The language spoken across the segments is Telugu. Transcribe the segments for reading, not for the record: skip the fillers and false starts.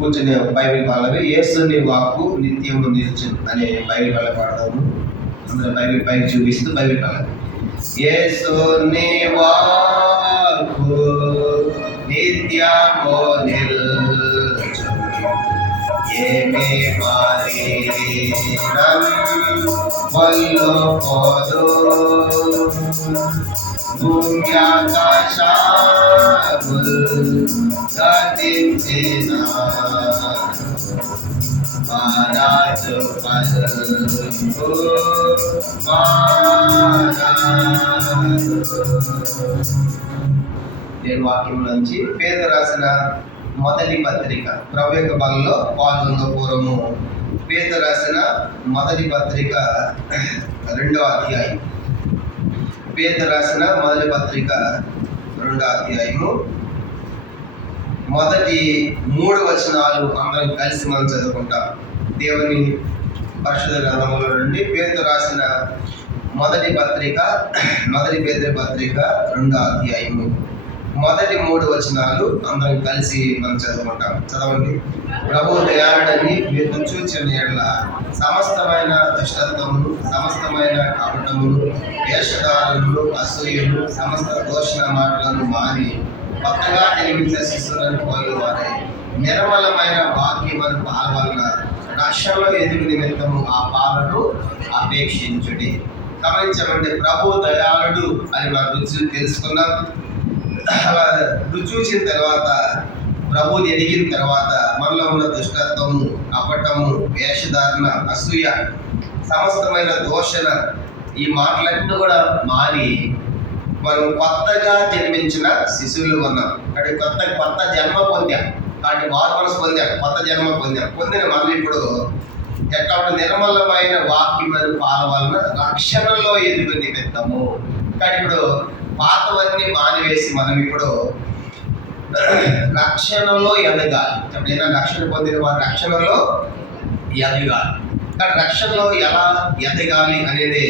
కూర్చొని బైబిల్ పాలవి యేసుని వాక్కు నిత్యము నిలుచును అనే బైబిల్ పాల పాడదాము. అందరూ బైబిల్ పైకి చూపిస్తూ బైబిల్ పాడాలి. యేసుని వాక్కు నిత్యము నిలుచును, ఏమి మారినం వల్లు పోదు, భూమ్యాకాశములు గతించిన మహారాజు పలుకు నేను వాక్యం నుంచి పేతురు రాసిన మొదటి పత్రిక ప్రభు యొక్క బలలో పాల్గొన్న పూర్వము పేతురు రాసిన మొదటి పత్రిక 2వ అధ్యాయం. పేతురు రాసిన మొదటి పత్రిక 2వ అధ్యాయము మొదటి 3 వచనాలు అందరం కలిసి మనం చదువుకుంటాం. దేవుని పరిశుద్ధ గ్రంథంలో నుండి పేతురు రాసిన మొదటి పేతురు పత్రిక 2వ అధ్యాయము మొదటి 3 వచనాలు అందరం కలిసి మనం చదువుకుంటాం. చదవండి. ప్రభు దయాళుడని మీరు చూచిన యెడల సమస్తమైన దుష్టత్వమును, సమస్తమైన కపటమును, వేషధారులను, అసూయను, సమస్త దోషణ మాటలను మాని కొత్తగా జన్మించిన శిశువులను పోయేవారే నిర్మలమైన వాక్యమును పాల వలన రక్షణలో ఎదుగు నిమిత్తము ఆ పాలను అపేక్షించుడి. గమనించమండి, ప్రభు దయాళుడు అని మనం రుచి తెలుసుకున్నాం. అలా రుచి చూసిన తర్వాత, ప్రభుని ఎదిగిన తర్వాత మనలో ఉన్న దుష్టత్వము, కపటము, వేషధారణ, అసూయ, సమస్తమైన దోషణ ఈ మాటలన్నీ కూడా మారి మనం కొత్తగా జన్మించిన శిశువులు ఉన్నాం. అంటే కొత్త జన్మ పొందాం. కాబట్టి మారు మనసు పొందాం, కొత్త జన్మ పొందిన మనం ఇప్పుడు ఎట్లా నిర్మలమైన వాక్యమైన పాల వలన రక్షణలో ఎదుగు నిమిత్తము. కానీ ఇప్పుడు పాతవన్నీ మానివేసి మనం ఇప్పుడు రక్షణలో ఎదగాలి. ఎప్పుడైనా రక్షణ పొందిన వారు రక్షణలో ఎదగాలి. కానీ రక్షణలో ఎలా ఎదగాలి అనేది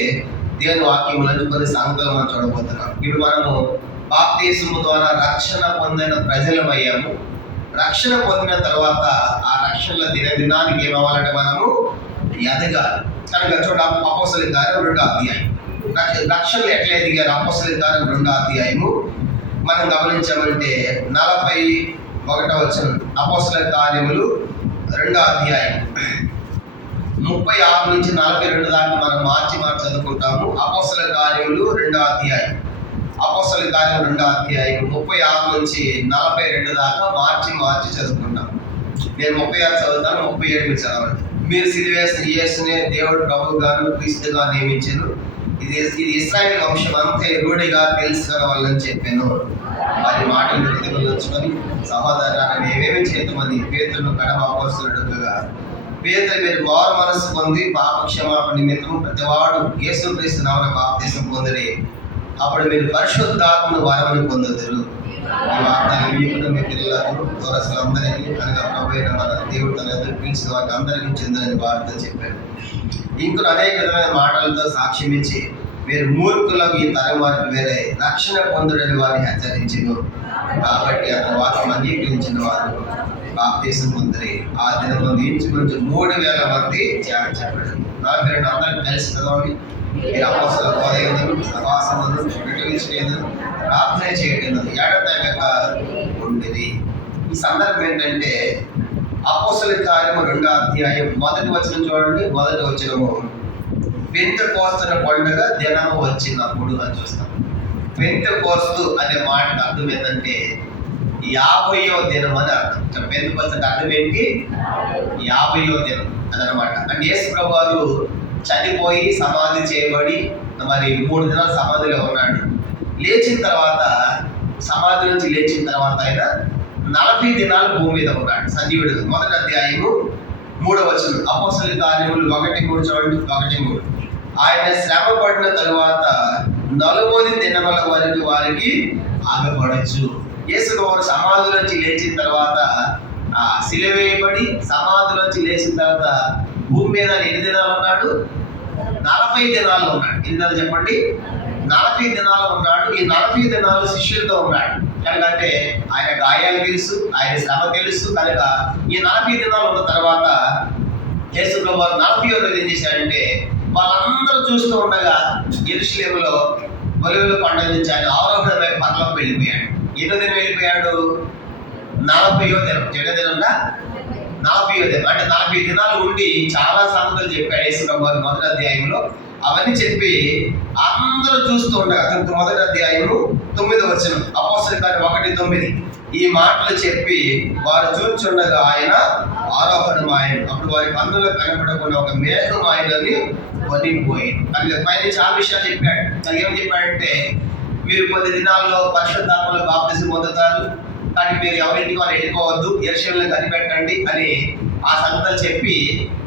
దేవుని వాక్యములను కొన్ని సంగతులు మనం చూడబోతున్నాం. ఇప్పుడు మనము బాప్తిస్మము ద్వారా రక్షణ పొందిన ప్రజలమయ్యాము. రక్షణ పొందిన తర్వాత ఆ రక్షణలో దినానికి ఏమవ్వాలంటే మనము ఎదగాలి. కనుక చూడ అపోస్తలుల కార్యం 2వ అధ్యాయం రక్షణలు ఎట్లా ఎదిగారు. అపోస్తలుల కార్యం 2వ అధ్యాయము మనం గమనించామంటే 41వ వచనం. అపోస్తలుల కార్యములు 2వ అధ్యాయం 36 నుంచి 42 దాకా మనం మార్చి చదువుకుంటాము. అపోస్తలుల కార్యములు 2వ అధ్యాయం 2వ అధ్యాయం 36 నుంచి 42 దాకా మార్చి చదువుకుంటాం. నేను 36 చదువుతాను, 37 మీరు చదవండి. మీరు సిలువేసిన యేసునే దేవుడు ప్రభువుగాను క్రీస్తుగా నియమించెను. ఇది ఇశ్రాయేలు వంశం అంతే రూఢిగా తెలుసుకోవాలని చెప్పాను. వారి మాటలు హృదయంలో ఉంచుకొని సహోదరులను మేమేమి చేద్దామని పేతురును కడమ అపోస్తలుడుగా పేతురు మీరు మారు మనస్సు పొంది పాప క్షమాపణ నిమిత్తం ప్రతివాడు యేసుక్రీస్తు నామమున బాప్తిసం పొందిరి, అప్పుడు మీరు పరిశుద్ధాత్మను వరమును పొందుదురు. ఈ వాగ్దానం మీకు మీ పిల్లలకు దూరస్తులందరికీ అనగా ప్రభువైన మన దేవుడు తన ఎదురు పిలిచిన వారికి అందరికీ చెందని వార్త చెప్పారు. ఇంకొక అనేక విధమైన మాటలతో సాక్ష్యం ఇచ్చి మీరు మూర్ఖులకు ఈ తరం వారికి వేరే రక్షణ పొందుడని వారిని హెచ్చరించెను. కాబట్టి అతని వాక్యం అంగీకరించిన వారు బాప్తిసం పొందిరి. ఆ దినం మంది ఇంచుమించు 3000 మంది ధ్యానించబడి. నాకు రెండు అందరికీ కలిసి చదవండి. మీరు అపోస్తలుల బోధయందును, సహవాసమందును, ప్రకటించటందును, ప్రార్థన చేయటందును ఎడతెగక ఉండిరి. ఈ సందర్భం ఏంటంటే అపోస్తలుల కార్యము 2వ అధ్యాయం 1వ వచనం చూడండి. 1వ వచనము పెంతెకోస్తు పండుగ దినము వచ్చినప్పుడు అని చూస్తాం. పెంతెకోస్తు అనే మాటకు అర్థం ఏంటంటే 50వ దినం అని అర్థం. పెంతెకోస్తు అర్థం ఏంటి? 50వ దినం అదనమాట. అంటే యేసు ప్రభువు చనిపోయి సమాధి చేయబడి మరి 3 దినాలు సమాధిలో ఉన్నాడు. లేచిన తర్వాత సమాధి నుంచి లేచిన తర్వాత ఆయన 40 దినాలు భూమి మీద ఉన్నాడు సజీవుడు. 1వ అధ్యాయము 3వ వచనం. అపోస్తలుల కార్యములు 1:3 చూడండి. 1:3 ఆయన శ్రమ పడిన తరువాత 40 దినముల వరకు వారికి ఆగపడచ్చు. యేసు ప్రభువు సమాధి నుంచి లేచిన తర్వాత సిలువ వేయబడి సమాధి నుంచి లేచిన తర్వాత భూమి మీద ఎన్ని దినాలు ఉన్నాడు? 40 దినాలు ఉన్నాడు. ఎన్ని దినాలు చెప్పండి? 40 దినాలు ఉన్నాడు. ఈ 40 దినాలు శిష్యులతో ఉన్నాడు. ఎందుకంటే ఆయన గాయాలు తెలుసు, ఆయన శ్రమ తెలుసు కనుక ఈ 40 దినాలు ఉన్న తర్వాత యేసు ప్రభువు 40వ రోజు ఏం చేశాడంటే వాళ్ళందరూ చూస్తూ ఉండగా యెరూషలేములో ఒలీవల కొండ నుంచి ఆయన ఆరోహణమై పరలోకం వెళ్ళిపోయాడు. ఎన్నో దినం వెళ్ళిపోయాడు? 40వ దినం. ఎన్నో దినంగా 40వ దినం. అంటే 40 దినాలు ఉండి చాలా సంగతులు చెప్పాడు యేసు ప్రభువు మొదటి అధ్యాయంలో. అవన్నీ చెప్పి అందరూ చూస్తూ ఉండగా మొదటి అధ్యాయము 9వ వచనం, అపోస్తలుల కార్యం 1:9 ఈ మాటలు చెప్పి వారు చూచుండగా ఆయన ఆరోహణమాయను. అప్పుడు వారి కన్నులకు కనపడకుండా ఒక మేఘం ఆయనని వదిలిపోయింది. కనుక పైన చాలా విషయాలు చెప్పాడు. తను ఏం చెప్పాడంటే మీరు 10 దినాల్లో పరిశుద్ధాత్మలో బాప్తిసం పొందుతారు, కానీ మీరు ఎవరింటికి వాళ్ళు వెళ్ళిపోవద్దు, యెరూషలేములో కనిపెట్టండి అని ఆ సంగతులు చెప్పి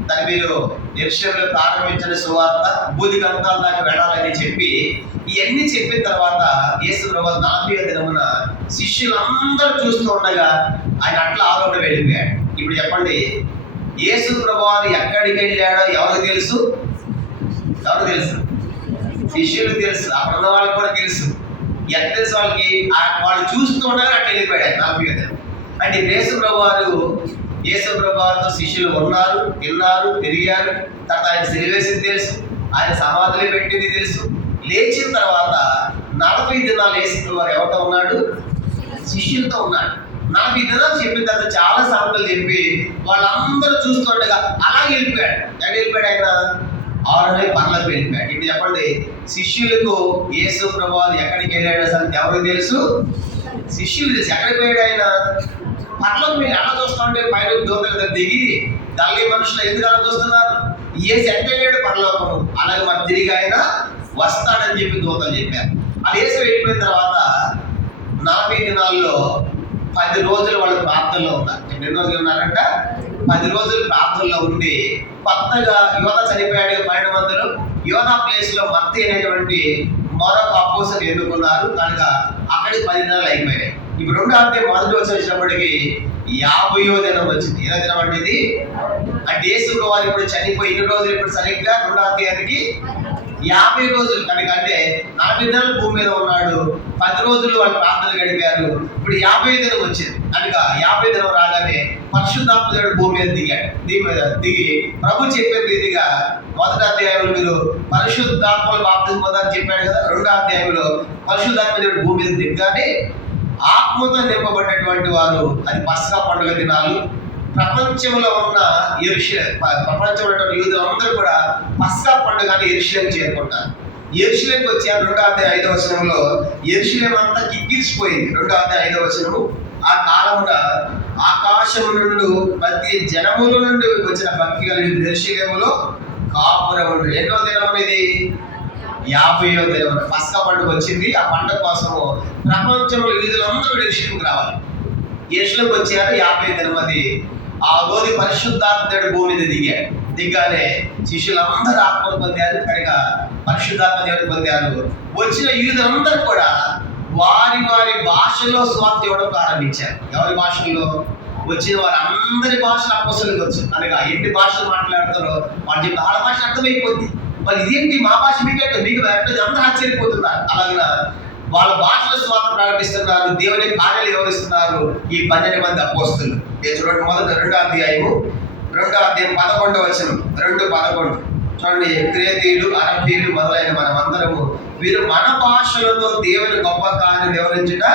దాన్ని మీరు యెరూషలేములో ప్రారంభించిన సువార్త బూది గంతాల దాకా వెళ్ళాలని చెప్పి ఇవన్నీ చెప్పిన తర్వాత యేసు ప్రభువు 40వ దినమున శిష్యులందరూ చూస్తూ ఉండగా ఆయన అట్లా ఆరోగ్యం వెళ్ళిపోయాడు. ఇప్పుడు చెప్పండి, యేసు ప్రభువు ఎక్కడికి వెళ్ళాడో ఎవరికి తెలుసు? ఎవరు తెలుసు? శిష్యులకు తెలుసు, అక్కడ ఉన్న వాళ్ళకి కూడా తెలుసు. ఎక్కడ తెలుసు వాళ్ళకి? వాళ్ళు చూస్తూ ఉండగా అట్లా వెళ్ళిపోయాడు 40వ దినం. అంటే యేసు ప్రభువుతో శిష్యులు ఉన్నారు, తిన్నారు, తిరిగారు. తర్వాత ఆయన సిలువేసింది తెలుసు, ఆయన సమాధులు పెట్టింది తెలుసు. లేచిన తర్వాత 40 దినాలు యేసు ప్రభువు ఎవరితో ఉన్నాడు? శిష్యులతో ఉన్నాడు. 40 దినాలు చెప్పిన తర్వాత చాలా సామెతలు చెప్పి వాళ్ళందరూ చూస్తుండగా అలా వెళ్ళిపోయాడు. ఎక్కడ వెళ్ళిపోయాడు? ఆయన ఆరోహణమై పరలోకం వెళ్ళిపోయాడు. ఇప్పుడు చెప్పండి, శిష్యులకు యేసు ప్రభువు ఎక్కడికి వెళ్ళాడు అసలు ఎవరికి తెలుసు? శిష్యులు తెలుసు. ఎక్కడికి పోయాడు ఆయన? పరలోకం వెళ్ళి. అలా చూస్తూ ఉంటే పైన దూతలు దిగి తల్లి మనుషులు ఎందుకు అలా చూస్తున్నారు? యేసు ఎక్కడ వెళ్ళాడు? పరలోకము. అలాగే మరి తిరిగి ఆయన వస్తాడని చెప్పి దూతలు చెప్పారు. అది యేసు వెళ్ళిపోయిన తర్వాత 40 దినాల్లో 10 రోజులు వాళ్ళు ప్రార్థనలో ఉన్నారు. ఎన్ని రోజులు ఉన్నారంట? 10 రోజులు ప్రార్థనలో ఉండి కొత్తగా యోధ చనిపోయాడు 12 మందిలో. యోధ ప్లేస్ లో మత్తి అనేటువంటి మరొక అపోస్తలుని ఎన్నుకున్నారు కనుక అక్కడికి 10 దినాలు అయిపోయాయి. ఇప్పుడు 2వ అధ్యాయం మొదటి వచనం వచ్చినప్పటికీ 50వ దినం వచ్చింది. ఏ దినం అంటే ఇది? అంటే యేసు ప్రభువు ఇప్పుడు చనిపోయి ఇన్ని రోజులు ఇప్పుడు సరిగ్గా 2వ అధ్యాయానికి 50 రోజులు కనుక అంటే 40 దినాలు భూమి మీద ఉన్నాడు, 10 రోజులు వాళ్ళు ప్రార్థనలు గడిపారు. ఇప్పుడు 50వ దినం వచ్చింది కనుక 50వ దినం రాగానే పరిశుద్ధాత్మ దేవుడు భూమి మీద దిగి ప్రభు చెప్పే రీతిగా మొదటి అధ్యాయంలో మీరు పరిశుద్ధాత్మలు బాప్తిసం పొందాలని చెప్పాడు కదా. 2వ అధ్యాయంలో పరిశుద్ధాత్మ దేవుడు భూమి మీద దిగ్గానే ఆత్మతో నింపబడినటువంటి వారు, అది పస్కా పండుగ దినాలు, ప్రపంచంలో ఉన్న ప్రపంచంలో యూదులందరూ కూడా పస్కా పండుగని యెరూషలేము చేరుకుంటారు. యెరూషలేముకి వచ్చారు. 2వ అధ్యాయం 5వ వచనంలో యెరూషలేము అంతా కిక్కిరిసిపోయింది. 2వ అధ్యాయం 5వ వచనము, ఆ కాలమున ఆకాశము నుండి ప్రతి జనముల నుండి వచ్చిన భక్తి కలిగి యెరూషలేములో కాపురం. ఎన్నో దినం ఇది? 50వ దినం. పస్కా పండుగ వచ్చింది. ఆ పండుగ కోసము ప్రపంచంలో యూదులందరూ యెరూషలేముకి రావాలి. యెరూషలేముకి వచ్చారు. 50వ దినం అది. ఆ రోజు పరిశుద్ధాత్మ దేవుడు భూమి మీద దిగ్గానే శిష్యులందరూ ఆత్మను పొందారు కనుక పరిశుద్ధాత్మ దేవుడు పొందారు. వచ్చిన యూదులందరూ కూడా వారి వారి భాషలో సువార్త ఇవ్వడం ప్రారంభించారు. ఎవరి భాషల్లో? వచ్చిన వారందరి భాషలు అపోస్తలులకు వచ్చు కనుక ఎన్ని భాషలు మాట్లాడతారో వాళ్ళు చెప్పి వాళ్ళ భాష అర్థమైపోద్ది. మరి ఇదేంటి మా భాష మీకంటే మీకు అందరూ ఆశ్చర్యపోతున్నారు. అలాగే వాళ్ళ భాషలో స్వార్థ ప్రకటిస్తున్నారు, దేవుని కార్యాలు వివరిస్తున్నారు ఈ 12 మంది అపోస్తలులు. చూడండి, మొదట 2వ అధ్యాయము 11వ వచనం, 2:11 చూడండి. క్రేతీయులు, అరబీలు మొదలైన మనమందరము వీరు మన భాషలతో దేవుని గొప్ప కార్యం వివరించుట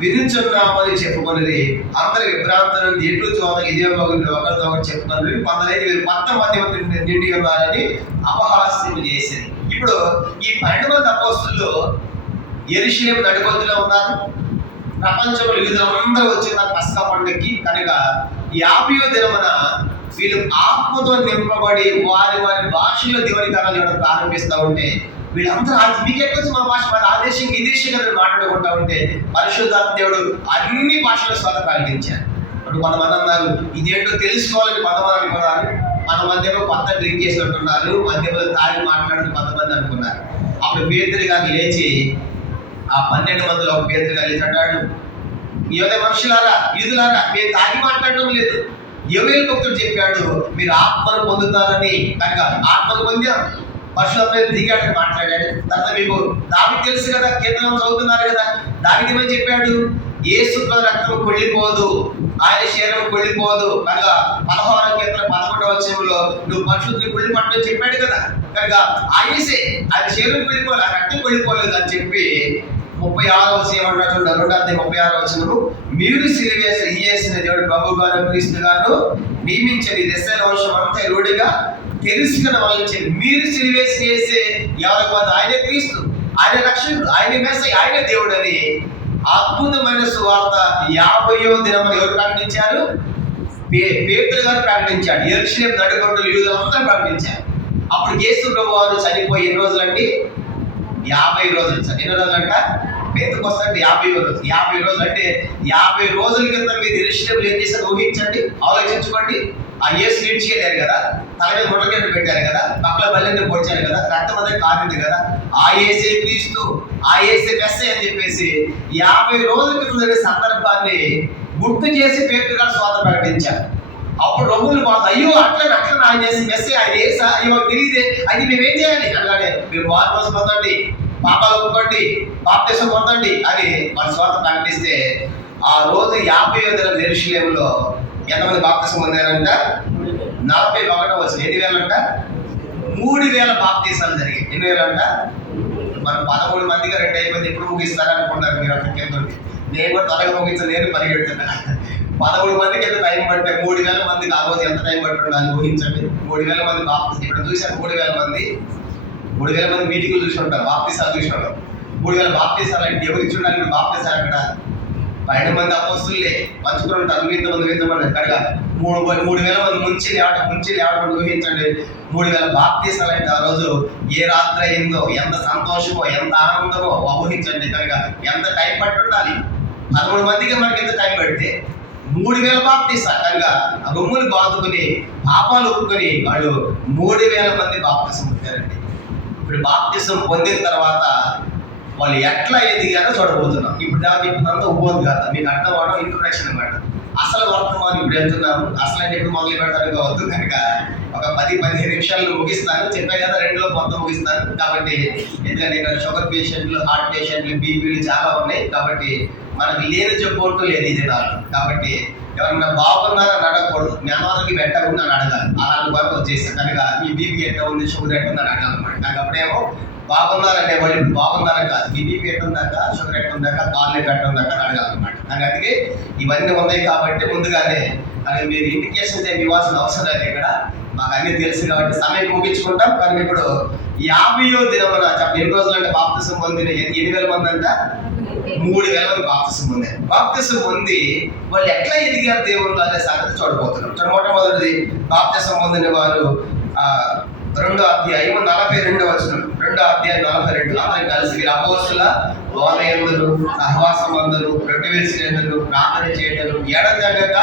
వినుచున్నామని చెప్పుకున్నది. అందరి విభ్రాంతులను ఎట్లు చూడగా ఇదే ఒకరితో ఒకరు చెప్పుకున్నది. కొందరైతే వీరు మొత్తం మధ్య నిండి ఉన్నారని అపహాస్యం చేసింది. ఇప్పుడు ఈ 12 మంది అపోస్తలులు యెరూషలేము నడిబొడ్డులో ఉన్నారు. ప్రపంచంలో యూదులందరూ వచ్చిన పస్కా పండుగకి కనుక 50వ దినమున వీళ్ళు ఆత్మతో నింపబడి వారి వారి భాషలో దేవుని కార్యాలు ఇవ్వడం ప్రారంభిస్తూ ఉంటే వీళ్ళందరూ మీకెక్కచ్చు మా భాష, మన ఆ దేశం ఈ దేశం కదా మాట్లాడుకుంటూ ఉంటే పరిశుద్ధాత్మ దేవుడు అన్ని భాషల స్వత కలిగించారు. ఇప్పుడు కొంతమంది అన్నారు ఇదేంటో తెలుసుకోవాలని కొంతమంది అనుకున్నారు. కొంతమంది కొత్త డ్రింక్ చేసినట్టున్నారు, మధ్యలో తాగి మాట్లాడుతూ కొంతమంది అనుకున్నారు. అప్పుడు పేతురు గారు లేచి ఆ 12 మందిలో ఒక పేతురు గారు లేచి అంటాడు, యోధ మనుషులారా, యూదులారా, మీరు తాగి మాట్లాడడం లేదు. యోవేలు భక్తుడు చెప్పాడు మీరు ఆత్మను పొందుతారని. కనుక ఆత్మను పొందాం, పరిశుద్ధాత్మ దిగాడని మాట్లాడాడు. తర్వాత మీకు దావీదు తెలుసు కదా, కీర్తనలు చదువుతున్నారు కదా, దావీదు ఏమని చెప్పాడు? యేసు రక్తం కొళ్ళిపోదు, ఆయన శరీరం కొళ్ళిపోదు కనుక 16వ కీర్తన 11వ వచనంలో నువ్వు పరిశుద్ధుని కొళ్ళి పట్టని చెప్పాడు కదా. కనుక ఆయనసే ఆయన శరీరం కొళ్ళిపోలేదు, ఆ రక్తం కొళ్ళిపోలేదు అని చెప్పి 36వ వచనం ఏమన్నా చూడండి. 2వ అధ్యాయం 36వ వచనము, మీరు సిలువేసి ఇయ్యేసిన దేవుడు ప్రభు గారు క్రీస్తు గారు నియమించని ఇశ్రాయేలు వంశం అంతా రూఢిగా తెలుసుకున్న వాళ్ళని మీరు సిలువేసి వేసే ఎవరి కాదు, ఆయనే క్రీస్తు, ఆయన రక్షకుడు, ఆయన మెస్సయ్య, ఆయన దేవుడు అని అద్భుతమైన సువార్త 50వ దినం ఎవరు ప్రకటించారు? పేతురు గారు ప్రకటించాడు. యెరూషలేము నడిబొట్టులు యూదులంతా ప్రకటించారు. అప్పుడు యేసు ప్రభు వారు చనిపోయి ఎన్ని రోజులండి? 50 రోజులు. ఎన్ని రోజులంట? పెంతెకొస్తే 50 రోజులు. 50 రోజులు అంటే 50 రోజుల క్రితం మీరు యెరూషలేములో ఏం చేశారు ఊహించండి, ఆలోచించుకోండి. ఆ యేసు లీడ్ చేయలేరు కదా, తల మీద ముట్టకెట్టు పెట్టారు కదా, పక్కల బల్లెంని పొడిచారు కదా, రక్తం అనేది కారింది కదా, ఆ యేసే క్రీస్తు, ఆ యేసే మెస్సయ్య అని చెప్పేసి 50 రోజుల క్రితం జరిగిన సందర్భాన్ని గుర్తు చేసి పేతురు గారు స్వార్థ ప్రకటించారు. అప్పుడు రొమ్ములు బాధ, అయ్యో అట్లా ఆయన చేసి మెస్సయ్య, ఆయన ఏసా, అయ్యో తెలియదే, అది మేమేం చేయాలి అనగానే మీరు మార్పు పొందండి, పాపాలు ఒప్పుకోండి, బాప్తిసం పొందండి అని మన స్వార్థ ప్రకటిస్తే ఆ రోజు 50వ దినం యెరూషలేములో ఎంతమంది బాప్తిసం పొందారంట? 41వ వచనం. ఎన్ని వేలంట? 3000 బాప్తిసాలు జరిగాయి. ఎన్ని వేలంట? మనం 13 మందిగా 2 అయిపోయింది, ఎప్పుడు ముగిస్తారనుకుంటారు మీరు అక్కడ కింద. నేను కూడా త్వరగా ముగించలేను, పరిగెడుతున్నా. 13 మందికి ఎంత టైం పడితే 3000 మందికి ఆ రోజు ఎంత టైం పడుతుంది అని ఊహించండి. 3000 మంది బాప్తిసం. ఇక్కడ చూశారు 3000 మంది మీటింగ్లు చూసి ఉంటారు, బాప్తిసాలు చూసి ఉంటారు. 3000 బాప్తిసాలు అంటే ఎవరు చూడడానికి బాప్తిసాలు అక్కడ 12 మంది అపోస్తులే పంచుకుని ఉంటారు. ఇంతమంది కనుక 3000 మంది ముంచి లేవడం ఊహించండి. 3000 బాప్తిసాలు అంటే ఆ రోజు ఏ రాత్రి అయిందో, ఎంత సంతోషమో, ఎంత ఆనందమో ఊహించండి. కనుక ఎంత టైం పట్టి ఉండాలి? 13 మందికి మనకి ఎంత టైం పడితే 3000 బాప్తిసాలు. కనుక రొమ్ములు బాదుకుని పాపాలు ఒప్పుకొని వాళ్ళు 3000 మంది బాప్తిసం పొందారండి. ఇప్పుడు బాప్తిసం పొందిన తర్వాత వాళ్ళు ఎట్లా ఎదిగారో చూడబోతున్నాం. ఇప్పుడు దాకా చెప్తున్నంత ఉపోద్ఘాత మీకు అర్థం అవడం ఇంట్రొడక్షన్ అనమాట. అసలు వర్తమానం ఇప్పుడు వెళ్తున్నాము. అసలు అంటే ఇప్పుడు మొదలు పెడతాను కావద్దు, కనుక ఒక 10-15 నిమిషాలు ముగిస్తాను. చెప్పాను కదా 2లో మొత్తం ముగిస్తాను. కాబట్టి ఎందుకంటే ఇక్కడ షుగర్ పేషెంట్లు, హార్ట్ పేషెంట్లు, బీపీలు చాలా ఉన్నాయి. కాబట్టి మనకు లేని చెప్పుకుంటూ లేదు ఈ దినాలు. కాబట్టి ఎవరన్నా బాగున్నారని అడగకూడదు, జ్ఞానాలకి పెట్టకుండా అని అడగాలి. అలాంటి వరకు వచ్చేసాను. కనుక మీ బీపీ ఎట్లా ఉంది, షుగర్ ఎట్లా ఉందని అడగాలన్నమాట. నాకు అప్పుడేమో బాగున్నారంటే వాళ్ళు ఇప్పుడు బాగున్నారని కాదు, బీపీ ఎట్టుందాకా, షుగర్ ఎట్టుందాకా, కాళ్ళు ఎట్టుందాకా అని అడగాలన్నమాట. నాకు అందుకే ఇవన్నీ ఉన్నాయి కాబట్టి ముందుగానే అది మీరు ఇండికేషన్స్ ఏమి ఇవ్వాల్సిన అవసరం లేదు. ఇక్కడ మాకు అన్నీ తెలుసు కాబట్టి సమయం ముగించుకుంటాం. కానీ ఇప్పుడు 50వ దినమున ఎన్ని రోజులు అంటే బాప్తిసం పొందిన 8,000 మంది అంట 3,000 మంది బాప్తిసం పొందారు. బాప్తిసం పొంది వాళ్ళు ఎట్లా ఎదిగారు దేవుళ్ళు అనే సంగతి చూడబోతున్నాం. మొట్టమొదటిది బాప్తిసం పొందిన వారు 2వ అధ్యాయం 42వ వచనం. 2వ అధ్యాయం 42. అందరం కలిసి అపోస్తుల బోధయందును, సహవాసమందును, రొట్టె విరిచినందును, ప్రార్థన చేయటం ఎడతెగక.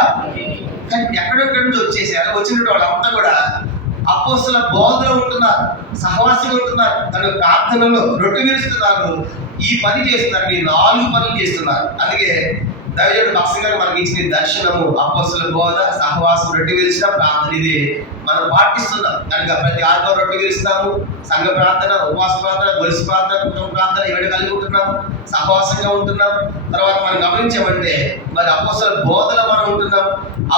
కానీ ఎక్కడెక్కడి నుంచి వచ్చేసారు, వచ్చిన వాళ్ళంతా కూడా అపోస్తుల బోధలో ఉంటున్నారు, సహవాసంగా ఉంటున్నారు, తన ప్రార్థనలో రొట్టె విరుస్తున్నారు, ఈ పని చేస్తున్నారు. ఈ 4 పనులు చేస్తున్నారు. అందుకే దైవజనుడు భక్తి గారు మనకి ఇచ్చిన దర్శనము, అపోస్తుల బోధ, సహవాసం, రొట్టె విరిచిన ప్రార్థన, ఇది మనం పాటిస్తున్నాం. కనుక ప్రతి ఆదివారం రొట్టె విరుస్తాము, సంఘ ప్రార్థన, ఉపవాస ప్రార్థన, గొలుసు ప్రార్థన, కుటుంబ ప్రార్థన ఇవన్నీ కలిగి ఉంటున్నాం, సహవాసంగా ఉంటున్నాం. తర్వాత మనం గమనించామంటే మరి అపోస్తుల బోధలో మనం ఉంటున్నాం.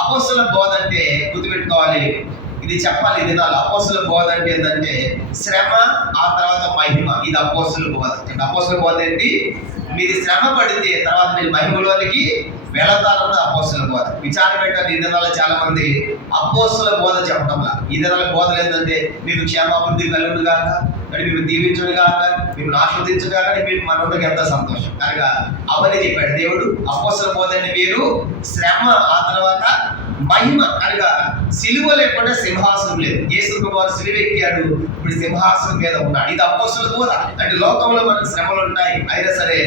అపోస్తుల బోధ అంటే గుర్తుపెట్టుకోవాలి, ఇది చెప్పాలి. ఇది నాలుగు అపోస్తుల బోధ అంటే ఏంటంటే శ్రమ, ఆ తర్వాత మహిమ. ఇది అపోస్తుల బోధ. అపోస్తుల బోధ ఏంటి? మీరు శ్రమ పడితే తర్వాత మీరు మహిమలోనికి వెళతారన్నది అపోస్తుల బోధ. విచారం పెట్టాలి. ఈ దినాల్లో చాలా మంది అపోస్తుల బోధ చెప్పడంలా. ఈ దినాల బోధలు ఏంటంటే మీకు క్షేమాభివృద్ధి కలుగును గాక, మరి మీరు దీవించును గాక, మీరు ఆస్వాదించును గాక, మీకు మనందరికి ఎంత సంతోషం. కనుక అవన్నీ చెప్పాడు దేవుడు. అపోస్తుల బోధ అంటే మీరు శ్రమ, ఆ తర్వాత మహిమ. కనుక సిలువ లేకుండా సింహాసనం లేదు. యేసు వారు సిలువ ఎక్కాడు, ఇప్పుడు సింహాసనం మీద ఉన్నాడు. ఇది అపోస్తుల బోధ. అంటే లోకంలో మనకు శ్రమలు ఉంటాయి, అయినా సరే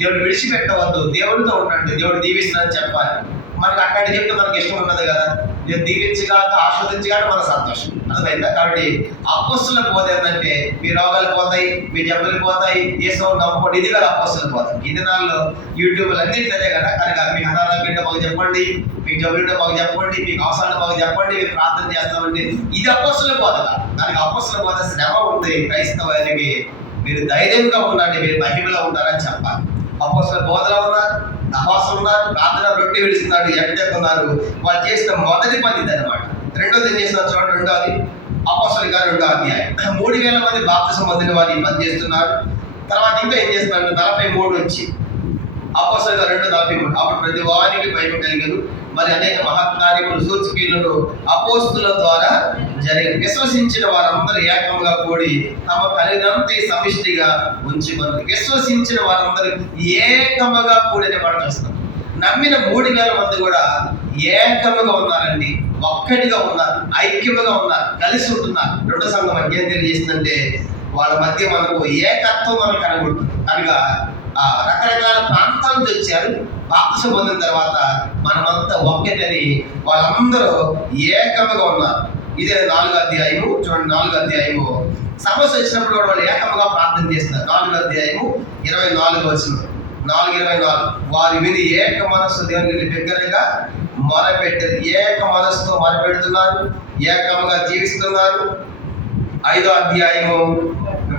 దేవుడు విడిచిపెట్టవద్దు, దేవుడితో ఉండండి, దేవుడు దీవిస్తున్నాడని చెప్పాలి. మనకి అక్కడ చెప్తే మనకి ఇష్టం ఉన్నది కదా, నేను దీవించగాక, ఆస్వాదించగాక మన సంతోషం. అర్థమైందా? కాబట్టి అపోస్తుల బోధ ఏంటంటే మీ రోగాలు పోతాయి, మీ జబ్బులు పోతాయి, యేసుని నమ్ముకోండి. ఇది కదా అపోస్తుల బోధ. ఈ దినాల్లో యూట్యూబ్లు అన్నింటిదే కదా. కనుక మీకు అనారోగ్యంగా మాకు చెప్పండి, మీకు జబ్బులుంటే మాకు చెప్పండి, మీకు అవసరాలు మాకు చెప్పండి, మీరు ప్రార్థన చేస్తామండి. ఇది అపోస్తుల బోధ. దానికి అపోస్తుల బోధ శ్రమ ఉంది. క్రైస్తవానికి మీరు ధైర్యంగా ఉండండి, మీరు మహిమలో ఉంటారని చెప్పాలి. అపోస్తుల బోధలో ఉన్నారు, సహవాసం ఉన్నారు, ప్రార్థన రొట్టె విడుస్తున్నారు, ఎక్కడెక్కున్నారు. వాళ్ళు చేసిన మొదటి పని ఇది అనమాట. రెండోది ఏం చేస్తున్నారు చూడండి, రెండోది అపోస్తలుల కార్యం 2వ అధ్యాయం. 3000 మంది బాప్తిసం పొందిన వారు ఈ పని చేస్తున్నారు. తర్వాత ఇంకా ఏం చేస్తున్నారు, 43 నుంచి అపోస్తలుల కార్యం 2:43. అప్పుడు ప్రతి వారికి భయం కలిగను, మరి అనేక మహత్కార్యములు సూచక్రియలను అపోస్తలుల ద్వారా జరిగి విశ్వసించిన వారందరూ ఏకముగా కూడి తమ కలిగినంత సమిష్టిగా ఉంచుకొని. విశ్వసించిన వారందరూ ఏకముగా కూడిన మాట చూస్తాం. నమ్మిన 3000 మంది కూడా ఏకముగా ఉన్నారండి, ఒక్కటిగా ఉన్నారు, ఐక్యముగా ఉన్నారు, కలిసి ఉంటున్నారు. రెండో సంఘం మనకి ఏం తెలియజేస్తుందంటే వాళ్ళ మధ్య మనకు ఏకత్వం మనకు కనబడుతుంది. కనుక రకరకాల ప్రాంతాల నుంచి వచ్చారు, బాప్తిసం పొందిన తర్వాత మనమంతా ఒక్కటని వాళ్ళందరూ ఏకముగా ఉన్నారు. ఇదే 4వ అధ్యాయము చూడండి. 4వ అధ్యాయము సమస్య వచ్చినప్పుడు కూడా వాళ్ళు ఏకముగా ప్రార్థన చేస్తున్నారు. 4వ అధ్యాయము 24వ వచనం. 4:24. వారు విని ఏక మనస్సు దేవునికి దగ్గరగా మొరపెట్టారు. ఏక మనస్సుతో మొరపెడుతున్నారు, ఏకముగా జీవిస్తున్నారు. 5వ అధ్యాయము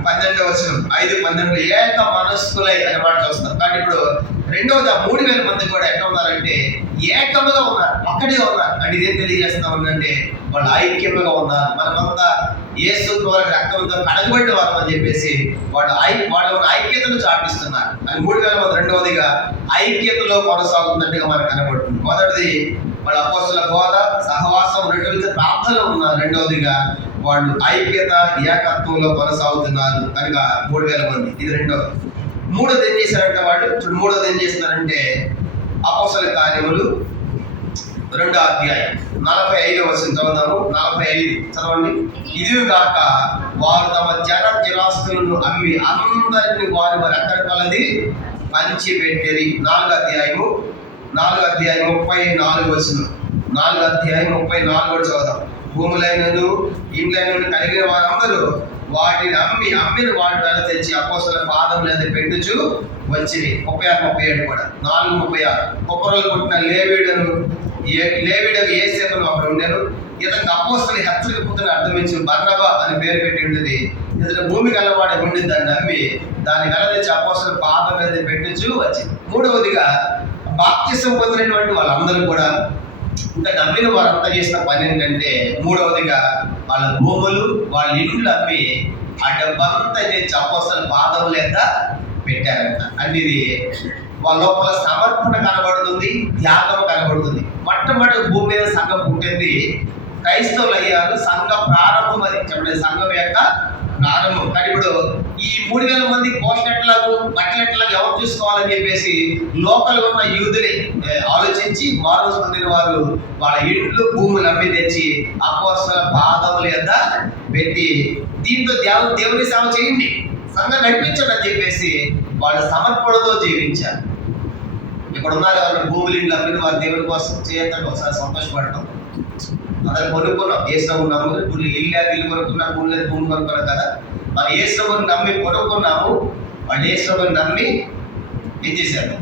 12వ వచనం. 5:12 ఏక మనస్సులై అనే మాట చూస్తున్నారు. కానీ ఇప్పుడు రెండవది 3000 మంది కూడా ఎక్కడ ఉన్నారంటే ఏకముగా ఉన్నారు, ఒక్కటిగా ఉన్నారు. అంటే ఇదేం తెలియజేస్తా ఉందంటే వాళ్ళు ఐక్యముగా ఉన్నారు. మనమంతా యేసు ద్వారా రక్తంతో కడగబడిన వారు అని చెప్పేసి వాళ్ళు ఐక్యతను చాటిస్తున్నారు. అని 3000 మంది రెండవదిగా ఐక్యతలో కొనసాగుతున్నట్టుగా మనకు కనబడుతుంది. మొదటిది వాళ్ళ అపోస్తలుల బోధ, సహవాసం, రెండవది ప్రార్థన ఉన్నారు. రెండవదిగా వాళ్ళు ఐక్యత ఏకత్వంలో కొనసాగుతున్నారు. కనుక 3000 మంది. ఇది రెండవది. మూడోది ఏం చేశారంటే వాళ్ళు మూడోది ఏం చేస్తున్నారంటే అపోస్తలుల కార్యములు 2వ అధ్యాయం 45వ వచనం చదువుతాము. 45 చదవండి. ఇదిగాక వారు తమ స్థిరాస్తులను అమ్మి అందరిని వారి అక్కడ కలది పంచిపెట్టిరి. 4వ అధ్యాయము 34వ వచనం. 4వ అధ్యాయం 34 చదువుతాం. భూములైనను ఇండ్లైనను కలిగిన వారందరూ వాటిని అమ్మిన వాటి వేళ తెచ్చి అపోస్తలుల పాదం మీద పెట్టుచు వచ్చింది. 36-37 కూడా. 4:36. కుప్పరలు పుట్టిన లేవీడకు యేసేపును అక్కడ ఉండేను. ఇతనికి అపోస్తలుల హెచ్చరిక పుత్రుని అర్థమించి బర్నబా అని పేరు పెట్టి ఉంటుంది. ఇతను భూమి కలవాడి ఉండి దాన్ని నమ్మి దాని వెల తెచ్చి అపోస్తలుల పాదం మీద పెట్టుచు వచ్చింది. మూడవదిగా బాప్తిసం పొందినటువంటి వాళ్ళందరూ కూడా ఇంకా నమ్మిన వారంతా చేసిన పని ఏంటంటే మూడవదిగా వాళ్ళ భూములు, వాళ్ళ ఇండ్లు అమ్మి ఆ డబ్బంతా తెచ్చి అపోస్తలుల పాదం లేదా పెట్టారంట. అంటే ఇది వాళ్ళ లోపల సమర్పణ కనబడుతుంది, త్యాగం కనబడుతుంది. మొట్టమొదటి భూమి మీద సంఘం పుట్టింది, క్రైస్తవులు అయ్యారు. సంఘ ప్రారంభం అది చెప్పండి, సంఘం యొక్క ప్రారంభం. కానీ ఇప్పుడు ఈ 3000 మంది పోషణెట్లాగు బట్టలెట్లాగా ఎవరు చూసుకోవాలని చెప్పేసి లోకల్ ఉన్న యూదుని ఆలోచించి మారు పొందిన వారు వాళ్ళ ఇండ్లు భూములు అమ్మి తెచ్చి అపోస్తలుల పాదముల యొద్ద పెట్టి దీంతో దేవుని సేవ చేయండి, సంఘం నడిపించండి అని చెప్పేసి వాళ్ళు సమర్పణతో జీవించారు. ఇక్కడ ఉన్నారు వాళ్ళు భూములు ఇండ్లు అమ్మిన వారు దేవుని కోసం చేయొద్దని ఒకసారి సంతోషపడటం. అందరు కొనుక్కున్నాం, ఏసును నమ్ము ఇల్లు కొనుక్కున్నాం, భూమి కొనుక్కున్నాం కదా. మరి ఏసును నమ్మి కొనుక్కున్నాము, వాళ్ళు ఏసును నమ్మి ఏం చేశారు,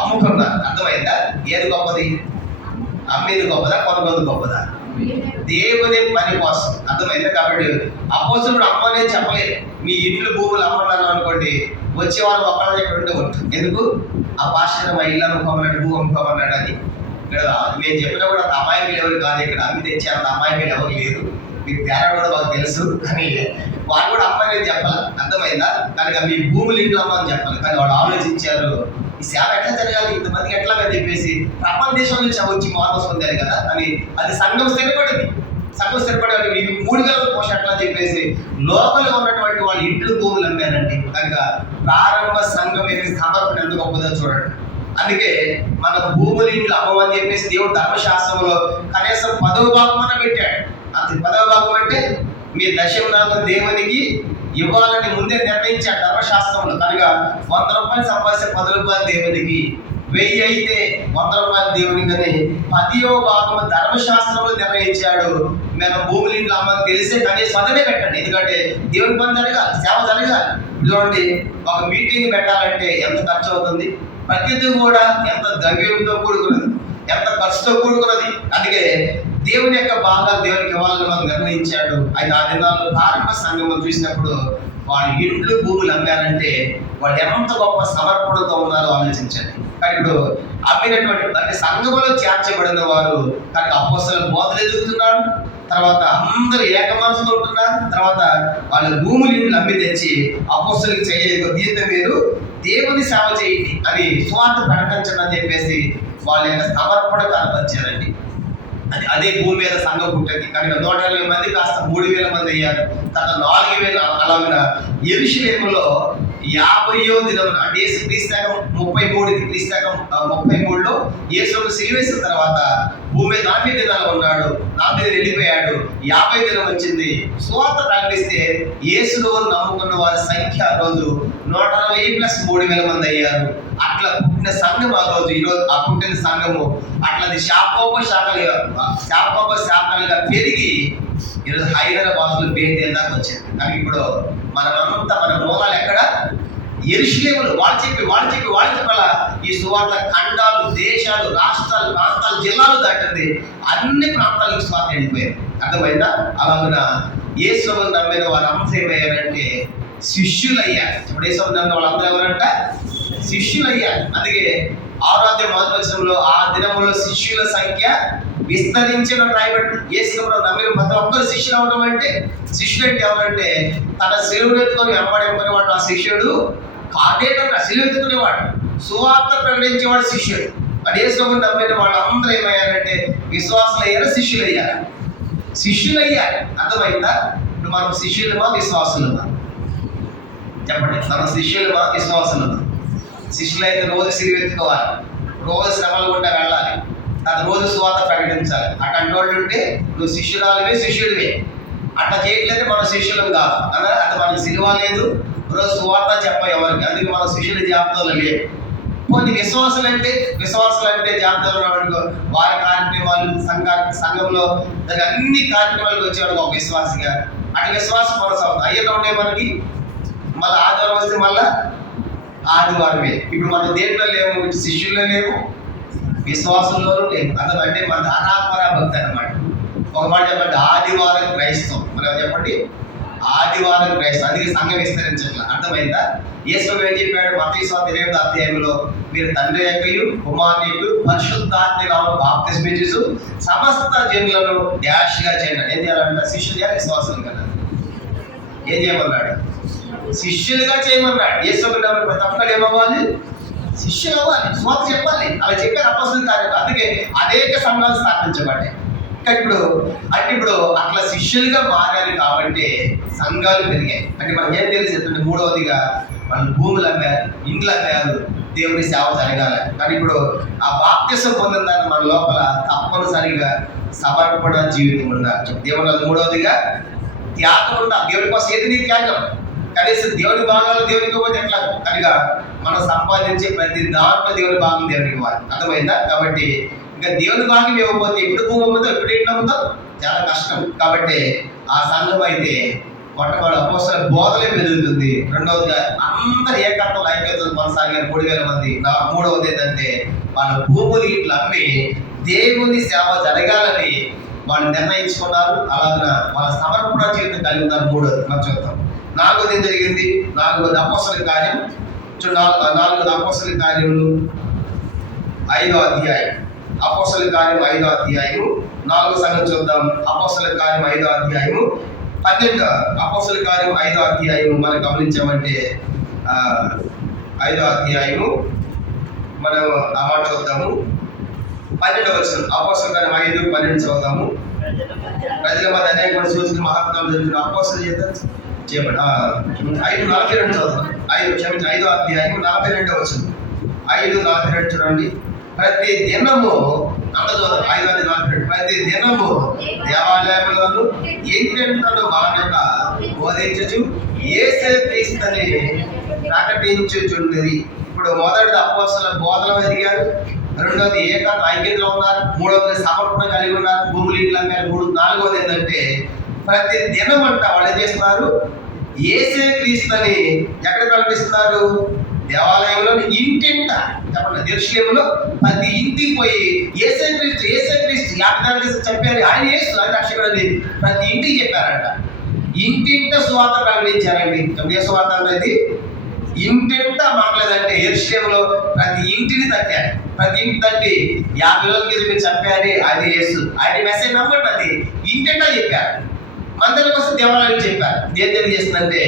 అమ్ముకున్నారు. అర్థమైందా? ఏది గొప్పది? అమ్మేది గొప్పదా, కొనుగోలు గొప్పదా? దేవుని పని కోసం. అర్థమైందా? కాబట్టి అపోస్తలుడు అమ్మనే చెప్పలేదు. మీ ఇండ్లు భూములు అమ్మన్నాను అనుకోండి, వచ్చే వాళ్ళు ఒక్కళ్ళ దగ్గర ఉంటే కొట్టు. ఎందుకు? ఆ భాషలో మా ఇల్లు అమ్ముకోమన్నాడు, భూ అమ్ముకోమన్నాడు అని. ఇక్కడ మేము చెప్పినా కూడా అంత అమాయకులు ఎవరు కాదు. ఇక్కడ అమ్మి తెచ్చి అంత అమాయకులు ఎవరు లేరు. మీకు తేడా కూడా మాకు తెలుసు. కానీ వాళ్ళు కూడా అమ్మాయిని చెప్పాలి. అర్థమైందా? కనుక మీ భూములు ఇంట్లో అమ్మని చెప్పాలి. కానీ వాళ్ళు ఆలోచించారు, ఈ సేవ ఎట్లా జరగాలి, ఇంతమందికి ఎట్లాగా చెప్పేసి ప్రపంచ దేశం నుంచి వచ్చి మార్పు పొందారు కదా. అని అది సంఘం స్థిరపడింది. సంఘం స్థిరపడి 3000 పోషణ ఎట్లా చెప్పేసి లోకల్లో ఉన్నటువంటి వాళ్ళు ఇంట్లో భూములు అమ్మారండి. కనుక ప్రారంభ సంఘం ఏమి సమర్పణ ఎంత గొప్పదో చూడండి. అందుకే మన భూములు ఇంట్లో అమ్మని చెప్పేసి దేవుడు ధర్మశాస్త్రంలో కనీసం 10వ భాగం పెట్టాడు. అంతే. 10వ భాగం అంటే మీ దశమనాలు దేవునికి ఇవ్వాలని ముందే నిర్ణయించాడు ధర్మశాస్త్రంలో. కనుక 100 రూపాయలు సంపాదిస్తే 10 రూపాయలు దేవునికి, 1000 అయితే 100 రూపాయలు దేవునికి అని 10వ భాగం ధర్మశాస్త్రంలో నిర్ణయించాడు. మనం భూములు ఇంట్లో అమ్మని తెలిసే కనీసం అదనే పెట్టండి. ఎందుకంటే దేవుని పని జరగాలి, సేవ జరగాలి. చూడండి, ఒక మీటింగ్ పెట్టాలంటే ఎంత ఖర్చు అవుతుంది? ప్రతిదీ కూడా ఎంత ద్రవ్యంతో కూడుకున్నది, ఎంత ఖర్చుతో కూడుకున్నది. అందుకే దేవుని యొక్క భాగాలు దేవునికి ఇవ్వాలని మనం నిర్ణయించాడు. అయితే ఆ దినాల్లో ప్రారంభ సంఘం చూసినప్పుడు వాళ్ళ ఇండ్లు భూములు అమ్మారంటే వాళ్ళు ఎంత గొప్ప సమర్పణతో ఉన్నారో ఆలోచించండి. కానీ ఇప్పుడు అమ్మినటువంటి అంటే సంఘములో చేర్చబడిన వారు కానీ అపోస్తల బోధలు ఎదుగుతున్నారు, తర్వాత అందరూ ఏక మనసుతో ఉంటున్నారు, తర్వాత వాళ్ళ భూములు ఇండ్లు అమ్మి తెచ్చి అపోస్తలకు చేయలేదు, దీంతో మీరు దేవుని సేవ చేయండి అని స్వార్థ ప్రకటించండి అని చెప్పేసి వాళ్ళ యొక్క సమర్పణ కనపరిచారండి. అదే భూమి మీద సంఘం పుట్టింది. కానీ 120 మంది కాస్త 3000 మంది అయ్యారు. తర్వాత 4000 అలాగిన యెరూషలేములో 50వ దినం అంటే యేసు క్రీస్తుకం 33లో యేసును సిలువేసిన తర్వాత భూమి 40 దినాలు ఉన్నాడు, 40 వెళ్ళిపోయాడు, 50 దినం వచ్చింది. సువార్త ప్రకటిస్తే యేసును నమ్ముకున్న వారి సంఖ్య ఆ రోజు 140 + 3000 మంది అయ్యారు. అట్లా పుట్టిన సంఘం ఆ రోజు, ఈరోజు ఆ పుట్టిన సంఘము అట్లా శాఖలుగా పెరిగి ఈరోజు హైదరాబాద్లో బేతేల్ దాకా వచ్చింది. కానీ ఇప్పుడు మనమంతా మన మూలాలు ఎక్కడ? యెరూషలేములో. వాళ్ళు చెప్పి ఈ సువార్త ఖండాలు, దేశాలు, రాష్ట్రాలు, ప్రాంతాలు, జిల్లాలు దాటింది. అన్ని ప్రాంతాలకు సువార్త వెళ్ళిపోయింది. అర్థమైందా? అలాగున యేసును నమ్మిన వారంతా ఏమయ్యారంటే శిష్యులయ్యారు. ఇప్పుడు యేసును నమ్మిన వాళ్ళందరూ ఎవరంట? శిష్యులయ్యారు. అందుకే 6వ అధ్యాయం 1వ వచనంలో ఆ దినములో శిష్యుల సంఖ్య విస్తరించిన రాయబడి. యేసును నమ్మిన ప్రతి ఒక్కరు శిష్యులు అవడం అంటే, శిష్యుడు అంటే ఎవరంటే తన సిలువను ఎత్తుకొని వెంబడింపనేవాడు ఆ శిష్యుడు కాదేటంట. సిలువ ఎత్తుకునేవాడు, సువార్త ప్రకటించేవాడు శిష్యుడు. అది యేసును నమ్మిన వాళ్ళందరూ ఏమయ్యారంటే విశ్వాసులు అయ్యారు, శిష్యులయ్యారు. అర్థమైందా? ఇప్పుడు మనం శిష్యులమా విశ్వాసులమా? చెప్పండి. మన శిష్యులమా విశ్వాసులమా? శిష్యులు అయితే రోజు సిలువ ఎత్తుకోవాలి, రోజు శ్రమలు గుండా వెళ్ళాలి, అది రోజు సువార్త ప్రకటించాలి. అట్లాంటి వాళ్ళు ఉంటే నువ్వు శిష్యుడివే. అట్లా చేయట్లేదు మన శిష్యులం కాదు అలా. అది మనకు సిలువ లేదు, రోజు సువార్త చెప్ప ఎవరికి. అందుకే మన శిష్యుల జాబితాలో లేవు. కొన్ని విశ్వాసులు అంటే జాబితాలో ఉన్నవాడు వారి కార్యక్రమాలు సంఘంలో అన్ని కార్యక్రమాలకు వచ్చేవాడు ఒక విశ్వాసిగా. అటు విశ్వాసం కొనసాగుతుంది. అయ్యేలా ఉండే మనకి మళ్ళీ ఆదివారం వస్తే మళ్ళా ఆదివారమే. ఇప్పుడు మనం దేంట్లో లేవు, శిష్యుల్లో లేవు, విశ్వాసంలోనూ లేవు. అంటే మన అనాపరా భక్తి అనమాట. ఒక మాట చెప్పండి, ఆదివారం క్రైస్తవం. మనం చెప్పండి, ఆదివారం క్రైస్తవం. అందుకే సంఘం విస్తరించట్ల. అర్థమైందా? యేసు ఏం చెప్పాడు? మత్తయి సువార్త 28వ అధ్యాయంలో మీరు తండ్రి యొక్కయు కుమారుని పరిశుద్ధాత్మ బాప్తిస్మం ఇచ్చి సమస్త జనులను డాష్గా చేయండి. ఏం చేయాలంట? శిష్యులుగా విశ్వాసం కదా. ఏం చేయమన్నాడు? శిష్యులుగా చేయమన్నాడు. యేసు ప్రతి ఒక్కరు ఏమవ్వాలి? శిష్యులు అవ్వాలి, స్వార్థ చెప్పాలి. అలా చెప్పారు అపోస్తలుల కార్యాలు. అందుకే అనేక సంఘాలు స్థాపించబడ్డాయి. ఇప్పుడు అట్లా శిష్యులుగా మారారు కాబట్టి సంఘాలు పెరిగాయి. అంటే మనకి ఏం తెలిసిందంటే 3వదిగా వాళ్ళు భూములు అమ్మారు, ఇండ్లు అమ్మారు, దేవుని సేవ జరగాలి. కానీ ఇప్పుడు ఆ బాప్తిసం పొందిన దాన్ని మన లోపల తప్పనిసరిగా సమర్పణ జీవితం ఉండాలి. దేవుని 3వదిగా త్యాగం ఉండాలి. దేవుని కోసం ఏది నీ త్యాగం? కనీసం దేవుని భాగాలు దేవునికి ఇవ్వదు ఎట్లా? కనుక మనం సంపాదించే ప్రతి దాంట్లో దేవుని భాగం దేవునికి ఇవ్వాలి. అర్థమైందా? కాబట్టి ఇంకా దేవుని భాగం ఇవ్వకపోతే ఎప్పుడు భూమి అమ్ముతాం, ఎప్పుడు ఇంట్లో అమ్ముతాం? చాలా కష్టం. కాబట్టి ఆ సంఘం అయితే మొట్టమొదటి అపోస్తల బోధలే పెరుగుతుంది. రెండవదిగా అందరు ఏకత్వం ఐక్యతలు కొనసాగారు 3000 మంది. 3వది ఏంటంటే వాళ్ళ భూములు ఇట్లా అమ్మి దేవుని సేవ జరగాలని వాళ్ళు నిర్ణయించుకున్నారు. అలాగే వాళ్ళ సమర్పణ జీవితం కలిగి ఉన్నారు. 3వది మనం చూద్దాం. 4వది ఏం జరిగింది? 4వది అపోస్తల కార్యం. 4వది అపోస్తల కార్యములు 5వ అధ్యాయం. అపోస్తల కార్యం 5వ అధ్యాయము 4వ సంగతి చూద్దాం. అపోస్తల కార్యం 5వ అధ్యాయము 12. అపోస్తల కార్యం 5వ అధ్యాయము మనం గమనించామంటే 5వ అధ్యాయము మనం ఆ మాట చూద్దాము. 12వ వచనం. అపోస్తల కార్యం 5:12 చదువుతాము. ప్రజల మధ్య అనేక సూచన మహాత్మాలు జరిగిన అపోస్తల చేయబడి 5:42 చదువుతాం. 5వ అధ్యాయము 42వ వచనం. 5:42 చూడండి. ప్రతి దినము ప్రతి దినము దేవాలయంలోను ఇంటెంట్లను మానక బోధించుచు యేసే క్రీస్తుని ప్రకటించుచున్నది. ఇప్పుడు మొదటిది అపోస్తల బోధన ఎదిగారు, రెండవది ఐక్యతలో ఉన్నారు, 3వది సమర్పణ కలిగి ఉన్నారు, భూములు ఇండ్లు అమ్మారు. 4వది ఏంటంటే ప్రతి దినం అంట వాళ్ళు ఏం చేస్తున్నారు? యేసే క్రీస్తుని ఎక్కడ ప్రకటిస్తున్నారు? దేవాలయంలో ఇంటింట చెప్పండి. యెరూషలేములో ప్రతి ఇంటికి పోయి యేసే క్రీస్తు యాజ్ఞానికి చెప్పారు. ఆయన యేసు ఆయన రక్షకుడు అని ప్రతి ఇంటికి చెప్పారంట. ఇంటింట సువార్త ప్రకటించారండి. ఏ సువార్త అనేది ఇంటింట మాట్లాడంటే యెరూషలేములో ప్రతి ఇంటిని తట్టారు. ప్రతి ఇంటి తట్టి 50 రోజుల కింద మీరు చంపారు, అది యేసు, ఆయన మెసేజ్ నమ్మండి. అది ఇంటింటా చెప్పారు. మందిరం కోసం దేవాలయాలు చెప్పారు. ఏం తెలియజేస్తుందంటే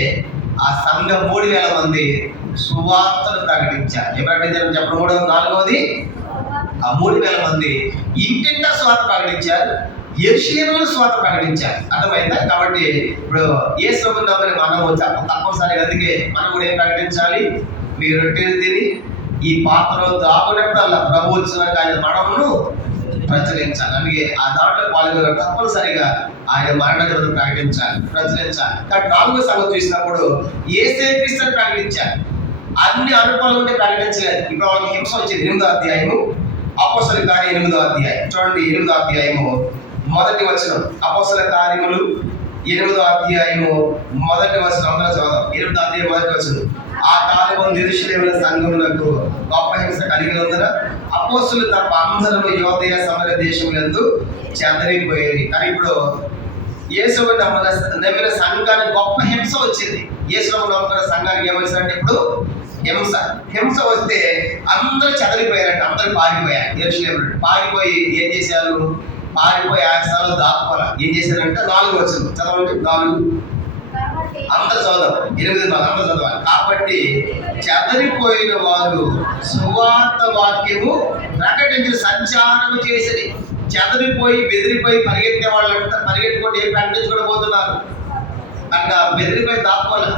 ఆ సంఘం 3000 మంది సువార్తను ప్రకటించారు. ఏం ప్రకటించారు చెప్పండి? 4వది ఆ 3000 మంది ఇంటింటా సువార్త ప్రకటించారు. యెరూషలేములో సువార్త ప్రకటించారు. అర్థమైందా? కాబట్టి ఇప్పుడు యేసు ప్రభువుని నమ్మని మనం తప్పనిసరిగా అందుకే మనం కూడా ఏం ప్రకటించాలి? మీరు రొట్టెలు తిని ఈ పాత్రలో దాగునప్పుడల్లా ప్రభు వచ్చిన ఆయన మరణమును ప్రచురించాలి. అందుకే ఆ దాంట్లో పాల్గొన తప్పనిసరిగా ఆయన మరణ జరుగుతూ ప్రచురించాలి. కాబట్టి 4వ సంగతి చూసినప్పుడు యేసే క్రీస్తుని ప్రకటించారు. అన్ని అనుభవాలు ఉంటే ప్రకటించలేదు. ఇప్పుడు వాళ్ళకి హింస వచ్చింది. 8వ అధ్యాయము అపోస్తలుల కార్యం 8వ అధ్యాయం చూడండి. 8వ అధ్యాయము మొదటి వచనం. అపోస్తలుల కార్యములు 8వ అధ్యాయము మొదటి వచనం. అందరూ చదువుదాం. 8వ అధ్యాయం మొదటి వచనం. ఆ కాలము యెరూషలేములో సంఘములకు గొప్ప హింస కలిగినందున అపోస్తలులు తప్ప అందరూ యూదయ సమరయ దేశములందు చెదరిపోయేది. కానీ ఇప్పుడు యేసుని నమ్మిన సంఘానికి గొప్ప హింస వచ్చింది. యేసుని నమ్ముకున్న సంఘానికి ఏమొచ్చిందంటే ఇప్పుడు హింస వస్తే అందరూ చెదరిపోయారంట. అందరూ పారిపోయారు. యెరూషలేము పారిపోయి ఏం చేశారు? పారిపోయి ఆస్థానాలు దాక్కోవాలి. ఏం చేశారంటే 4 వచ్చింది. చదవండి. 4 అందరూ చదువుదాం. 8 అందరూ చదవాలి. కాబట్టి చెదరిపోయిన వారు సువార్త వాక్యము ప్రకటించి సంచారము చేసేది. చెదరిపోయి బెదిరిపోయి పరిగెత్తే వాళ్ళంతా పరిగెత్తుకుంటే ఏం ప్రకటించుకుంటూ పోతున్నారు? అట్లా బెదిరిపోయి దాక్కోవాలి.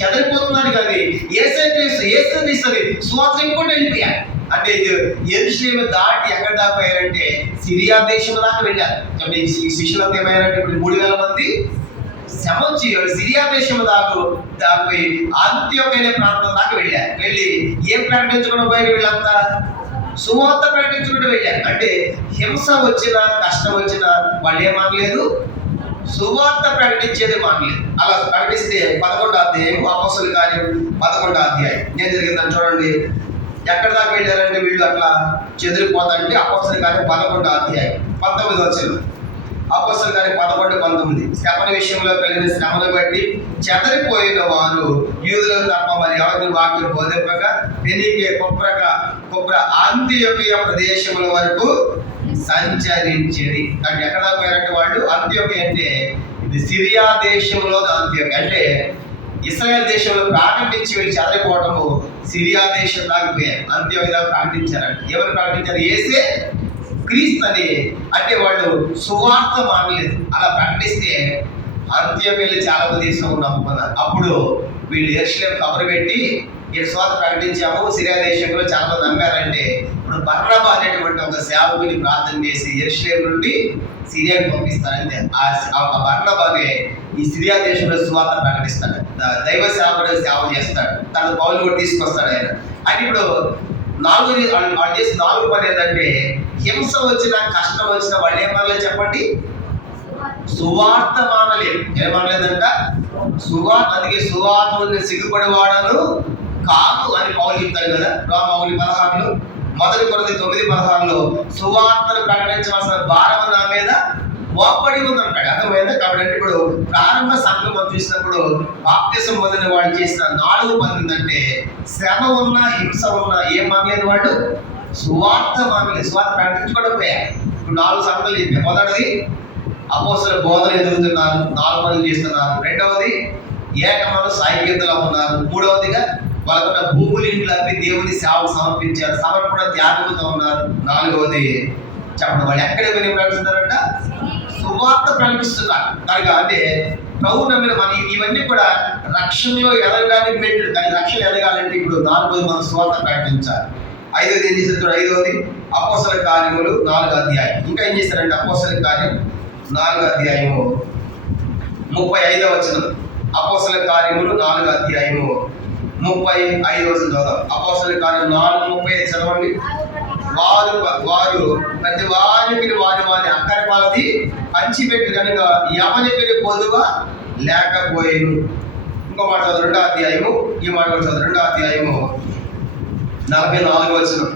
చెదరిపోతున్నారు. కానీ యేసే క్రీస్తుని సువార్త ఇంకోటి వెళ్ళిపోయారు. అంటే యెరూషలేము దాటి ఎక్కడ దాపోయారంటే సిరియా దేశం దాకా వెళ్ళారు. శిష్యులంతా ఏమయ్యారంటే ఇప్పుడు 3000 మంది శమంచి సిరియా దేశం దాపోయి అంత్యోక్య అనే ప్రాంతం దాకా వెళ్ళారు. వెళ్ళి ఏం ప్రకటించుకుంటూ పోయారు? వీళ్ళంతా సువార్త ప్రకటించుకుంటూ వెళ్ళారు. అంటే హింస వచ్చినా కష్టం వచ్చినా వాళ్ళు ఏం మానలేదు, సువార్త ప్రకటించేది మానలేదు. అలా ప్రకటిస్తే 11వ అధ్యాయం అపోస్తలుల కార్యం 11వ అధ్యాయం ఏం జరిగిందని చూడండి. ఎక్కడ దాకా వెళ్ళారంటే వీళ్ళు అట్లా చెదిరిపోతారంటే అపోస్తలుల కార్యం 11వ అధ్యాయం 19వ వచనం. అపోస్తలుల కార్యం 11-19. శ్రమల విషయంలో కలిగిన శ్రమను బట్టి చెదరిపోయిన వారు యూదులకు తప్ప మరి ఎవరిని వాక్యం బోధింపక ఫెనీకే కుప్ర అంత్యోక్య ప్రదేశముల వరకు సంచరించేది. అంటే ఎక్కడ దాకా పోయారంటే వాళ్ళు అంత్యోక్య అంటే ఇది సిరియా దేశంలో అంత్యోక్య అంటే ఇశ్రాయేల్ దేశంలో ప్రారంభించి వెళ్ళి చెదరిపోవటము సిరియా దేశం దాకా పోయారు. అంత్యోక్య దాకా ప్రకటించారంట. ఎవరు ప్రకటించారు? యేసే క్రీస్తు అని. అంటే వాళ్ళు సువార్త మానలేదు. అలా ప్రకటిస్తే అంత్యోక్యలో చాలా మంది నమ్ముకున్నారు. అప్పుడు వీళ్ళు యెరూషలేము కబరు పెట్టి ఈ సువార్త ప్రకటించాము, సిరియా దేశంలో చాలా మంది నమ్మారంటే ఇప్పుడు బర్నబా అనేటువంటి ఒక సేవకుని ప్రార్థన చేసి యెరూషలేము నుండి సిరియాకి పంపిస్తారంటే ఆ బర్నబానే ఈ సిరియా దేశంలో సువార్త ప్రకటిస్తాడు. దైవ సేవకుడు సేవ చేస్తాడు. తన పౌలు కూడా తీసుకొస్తాడు ఆయన. అంటే ఇప్పుడు 4 వాళ్ళు చేసి 4 పని ఏంటంటే హింస వచ్చినా కష్టం వచ్చినా వాళ్ళు ఏం మానలేదు చెప్పండి? సువార్త మానలేదు. ఏం మానలేదంట? సువార్త. అందుకే సువార్త సిగ్గుపడేవాడను కాదు అని పౌలు చెప్తాడు కదా రోమాపొలి 16లో. మొదటి కొరింథీ 9:16లో సువార్తను ప్రకటించవలసిన భారం నా మీద మోపడి ఉందంటాడు. అర్థమైందా? కాబట్టి ఇప్పుడు ప్రారంభ సంఘం మనం చూసినప్పుడు బాప్తిసం పొందిన వాళ్ళు చేసిన 4 పనులు ఏంటంటే శ్రమ ఉన్నా హింస ఉన్నా ఏం మానలేదు వాళ్ళు? సువార్త మానలేదు. సువార్త ప్రకటించుకోవడం పోయారు. ఇప్పుడు 4 సంగతులు చెప్పారు. మొదటిది అపోస్తలుల బోధన ఎదుగుతున్నారు, 4 పనులు చేస్తున్నారు. రెండవది ఏకమను సాయిగీతలో ఉన్నారు. మూడవదిగా వాళ్ళకున్న భూములు ఇంట్లో అవి దేవుని సేవకు సమర్పించారు, సమర్పణ త్యాగంతో ఉన్నారు. 4వది చెప్పండి వాళ్ళు ఎక్కడ పోయి ప్రకటిస్తున్నారంట? సువార్త ప్రకటిస్తున్నారు. కనుక అంటే ప్రభు నమ్మిన మన ఇవన్నీ కూడా రక్షణలో ఎదగడానికి మెట్లు. కానీ రక్షణ ఎదగాలంటే ఇప్పుడు 4వది మనం సువార్త ప్రకటించాలి. 5వది ఏం చేశారు? 5వది అపోస్తలుల కార్యములు 4వ అధ్యాయం. ఇంకా ఏం చేశారంటే అపోస్తలుల కార్యం 4వ అధ్యాయము 35వ వచనం. అపోస్తలుల కార్యములు 4వ అధ్యాయము 35వ వచనం చదువుదాం. అపోస్తలుల కార్యం 4:35 చదవండి. వారు ప్రతి వారికి వారి అక్కరపాలది పంచిపెట్టి కనుక ఎవరికి పొదువ లేకపోయేను. ఇంకో మాట చదువు 2వ అధ్యాయము. ఈ మాట చదువు 2వ అధ్యాయము 44వ వచనం.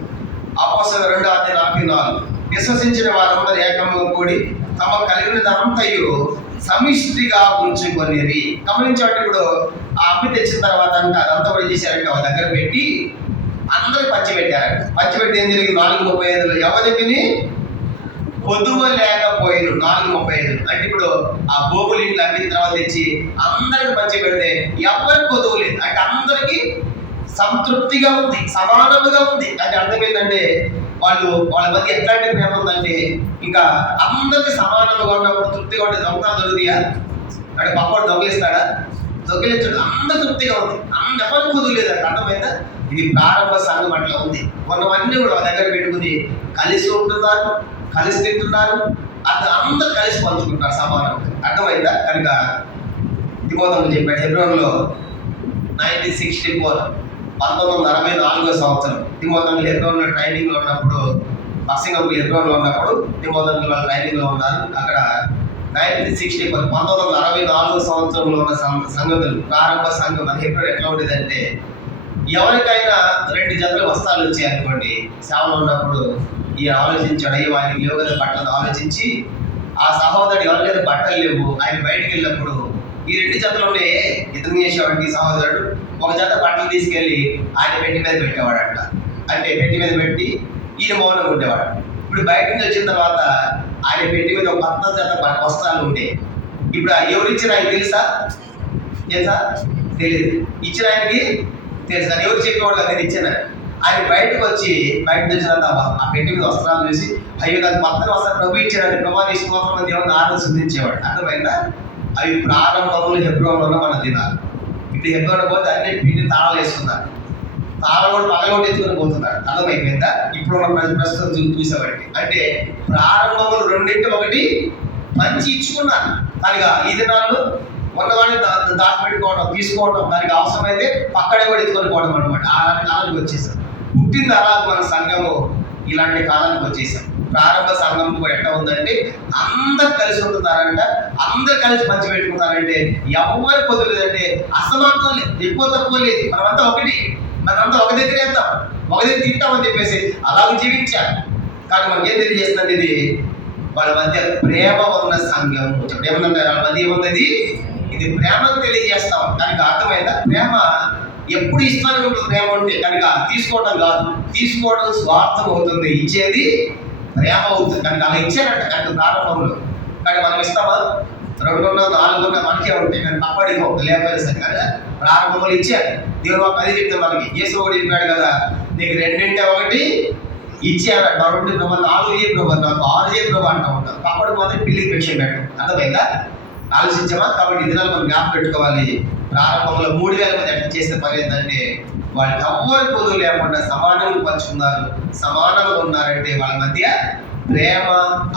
అపోస్తలుల 2వ అధ్యాయం 44. విశ్వసించిన వారందరూ ఏకముగా కూడి తమ కలిగినదంతయు సమిష్టిగా ఉంచుకొనిరి. గమనించండి, ఇప్పుడు ఆ అమ్మి తెచ్చిన తర్వాత అంటే అదంతా కూడా చేశారంటే ఒక దగ్గర పెట్టి అందరికి పంచిపెట్టారంట. పంచిపెట్టి ఏం జరిగింది? 4:35 ఎవరికి పొదువ లేకపోయిన 4:35 అంటే ఇప్పుడు ఆ గోగులు ఇంట్లో అమ్మిన తర్వాత తెచ్చి అందరికి పంచి పెడితే ఎవరికి పొదువు లేదు అంటే అందరికి సంతృప్తిగా ఉంది, సమానముగా ఉంది. అంటే అర్థం ఏంటంటే వాళ్ళ మధ్య ఎట్లాంటి ప్రేమ ఉందంటే ఇంకా అందరికి సమానంగా ఉన్నప్పుడు తృప్తిగా ఉంటే దొంగ దొరుకుతాయా అంటే పక్కవాడు దొంగలిస్తాడా? దొంగలించడు. అందరు తృప్తిగా ఉంది, ఎవరికి పొదువు లేదంటే అర్థమైందా? ఇది ప్రారంభ సంఘం అట్లా ఉంది. కొంతమంది కూడా దగ్గర పెట్టుకుని కలిసి ఉంటున్నారు, కలిసి తింటున్నారు, అందరూ కలిసి పంచుకుంటారు సమానంగా. అర్థమైందా? కనుక తిమోతికి చెప్పాడు హెబ్రోన్లో 1964 1964 సంవత్సరం తిమోతికి హెబ్రోన్లో ట్రైనింగ్లో ఉన్నప్పుడు, బక్సింగ్ హెబ్రోన్లో ఉన్నప్పుడు తిమోతికి వాళ్ళు ట్రైనింగ్లో ఉన్నారు. అక్కడ 1964 1964 సంవత్సరంలో ఉన్న సంగతులు, ప్రారంభ సంఘం మన హెబ్రోన్ ఎట్లా ఉండేదంటే ఎవరికైనా 2 జతలు వస్త్రాలు వచ్చాయి అనుకోండి, సేవలో ఉన్నప్పుడు ఈయన ఆలోచించాడు, అయ్యో ఆయనకి లేవు కదా బట్టలు ఆలోచించి ఆ సహోదరుడు ఎవరికైతే బట్టలు లేవు ఆయన బయటకు వెళ్ళినప్పుడు ఈ 2 జతలు ఉండే ఇతను చేసేవాడికి ఈ సహోదరుడు ఒక జత బట్టలు తీసుకెళ్ళి ఆయన పెట్టి మీద పెట్టేవాడంట. అంటే పెట్టి మీద పెట్టి ఈయన మౌనంగా ఉండేవాడు. ఇప్పుడు బయట నుంచి వచ్చిన తర్వాత ఆయన పెట్టి మీద ఒక 10 జత వస్త్రాలు ఉండే. ఇప్పుడు ఎవరు ఇచ్చిన ఆయన తెలుసా? తెలియదు. ఇచ్చిన ఆయనకి తెలుసు కానీ ఎవరు చెప్పేవాడు కదా నేను ఇచ్చిన. ఆయన బయటకు వచ్చి బయట వచ్చిన ఆ పెట్టి మీద వస్త్రాలు చూసి అయ్యో నాకు 10 వస్త్రాలు ప్రభు ఇచ్చాడు ప్రభావి స్తోత్రం దేవుని ఆనందించేవాడు. అర్థమైందా? అవి ప్రారంభములు హెబ్రోన్లో మన దినాలు. ఇప్పుడు హెబ్రోన్ పోతే అన్ని పిండి తాళాలు వేస్తున్నారు, తాళం కూడా పగలగొట్టి ఎత్తుకొని పోతున్నారు. అర్థమైపోయిందా? ఇప్పుడు మనం ప్రస్తుతం చూసేవాడికి అంటే ప్రారంభములు రెండింటి ఒకటి మంచి ఇచ్చుకున్నారు. కనుక ఈ దినాలు ఉన్నవాడిని దాచిపెట్టుకోవడం, తీసుకోవడం, దానికి అవసరమైతే పక్కడే కూడా ఎత్తుకొని పోవడం అనమాట. అలాంటి కాలానికి వచ్చేసాం. పుట్టింది అలా మన సంఘము ఇలాంటి కాలానికి వచ్చేసాం. ప్రారంభ సంఘం కూడా ఎట్లా ఉందంటే అందరు కలిసి ఉంటున్నారంట, అందరు కలిసి పంచి పెట్టుకున్నారంటే ఎవరు పొందలేదంటే అసమానం లేదు, ఎక్కువ తక్కువ లేదు. మనమంతా ఒకటి, మనమంతా ఒక దగ్గర వేస్తాం, ఒక దగ్గర తింటామని చెప్పేసి అలాగే జీవించారు. కానీ మనకేం తెలియజేస్తుందంటే ఇది వాళ్ళ మధ్య ప్రేమ ఉన్న సంఘం. ఏమన్నా వాళ్ళ మధ్య ఏమున్నది? ఇది ప్రేమను తెలియజేస్తాం. కనుక అర్థమైందా? ప్రేమ ఎప్పుడు ఇస్తానని ఉంటుంది. ప్రేమ ఉంటే కనుక తీసుకోవడం కాదు, తీసుకోవడం స్వార్థం అవుతుంది, ఇచ్చేది ప్రేమ అవుతుంది. కనుక అలా ఇచ్చారంట కనుక ప్రారంభంలో. కానీ మనం ఇస్తామా? 2 4 మనకే ఉంటాయి కానీ అప్పటికి లేకపోతే సరే కదా ప్రారంభంలో ఇచ్చారు. దేవుడు అది చెప్తే మనకి యేసు కూడా చెప్పాడు కదా, నీకు 2 ఇచ్చారు. 2 ప్రభు 4 ప్రభు నాకు 6 ప్రభు అంటూ ఉంటారు. అప్పటికి మాత్రం పిల్లికి పెన్షన్ పెట్టడం. అర్థమైందా? ఆలోచించామా? కాబట్టి ఇదినాలు మనం జ్ఞాపకం పెట్టుకోవాలి. ప్రారంభంలో 3000 మంది ఎట్లా చేసిన పని ఏంటంటే వాళ్ళకి ఎవ్వరు పొదువు లేకుండా సమానంగా పంచుకున్నారు, సమానంగా ఉన్నారంటే వాళ్ళ మధ్య ప్రేమ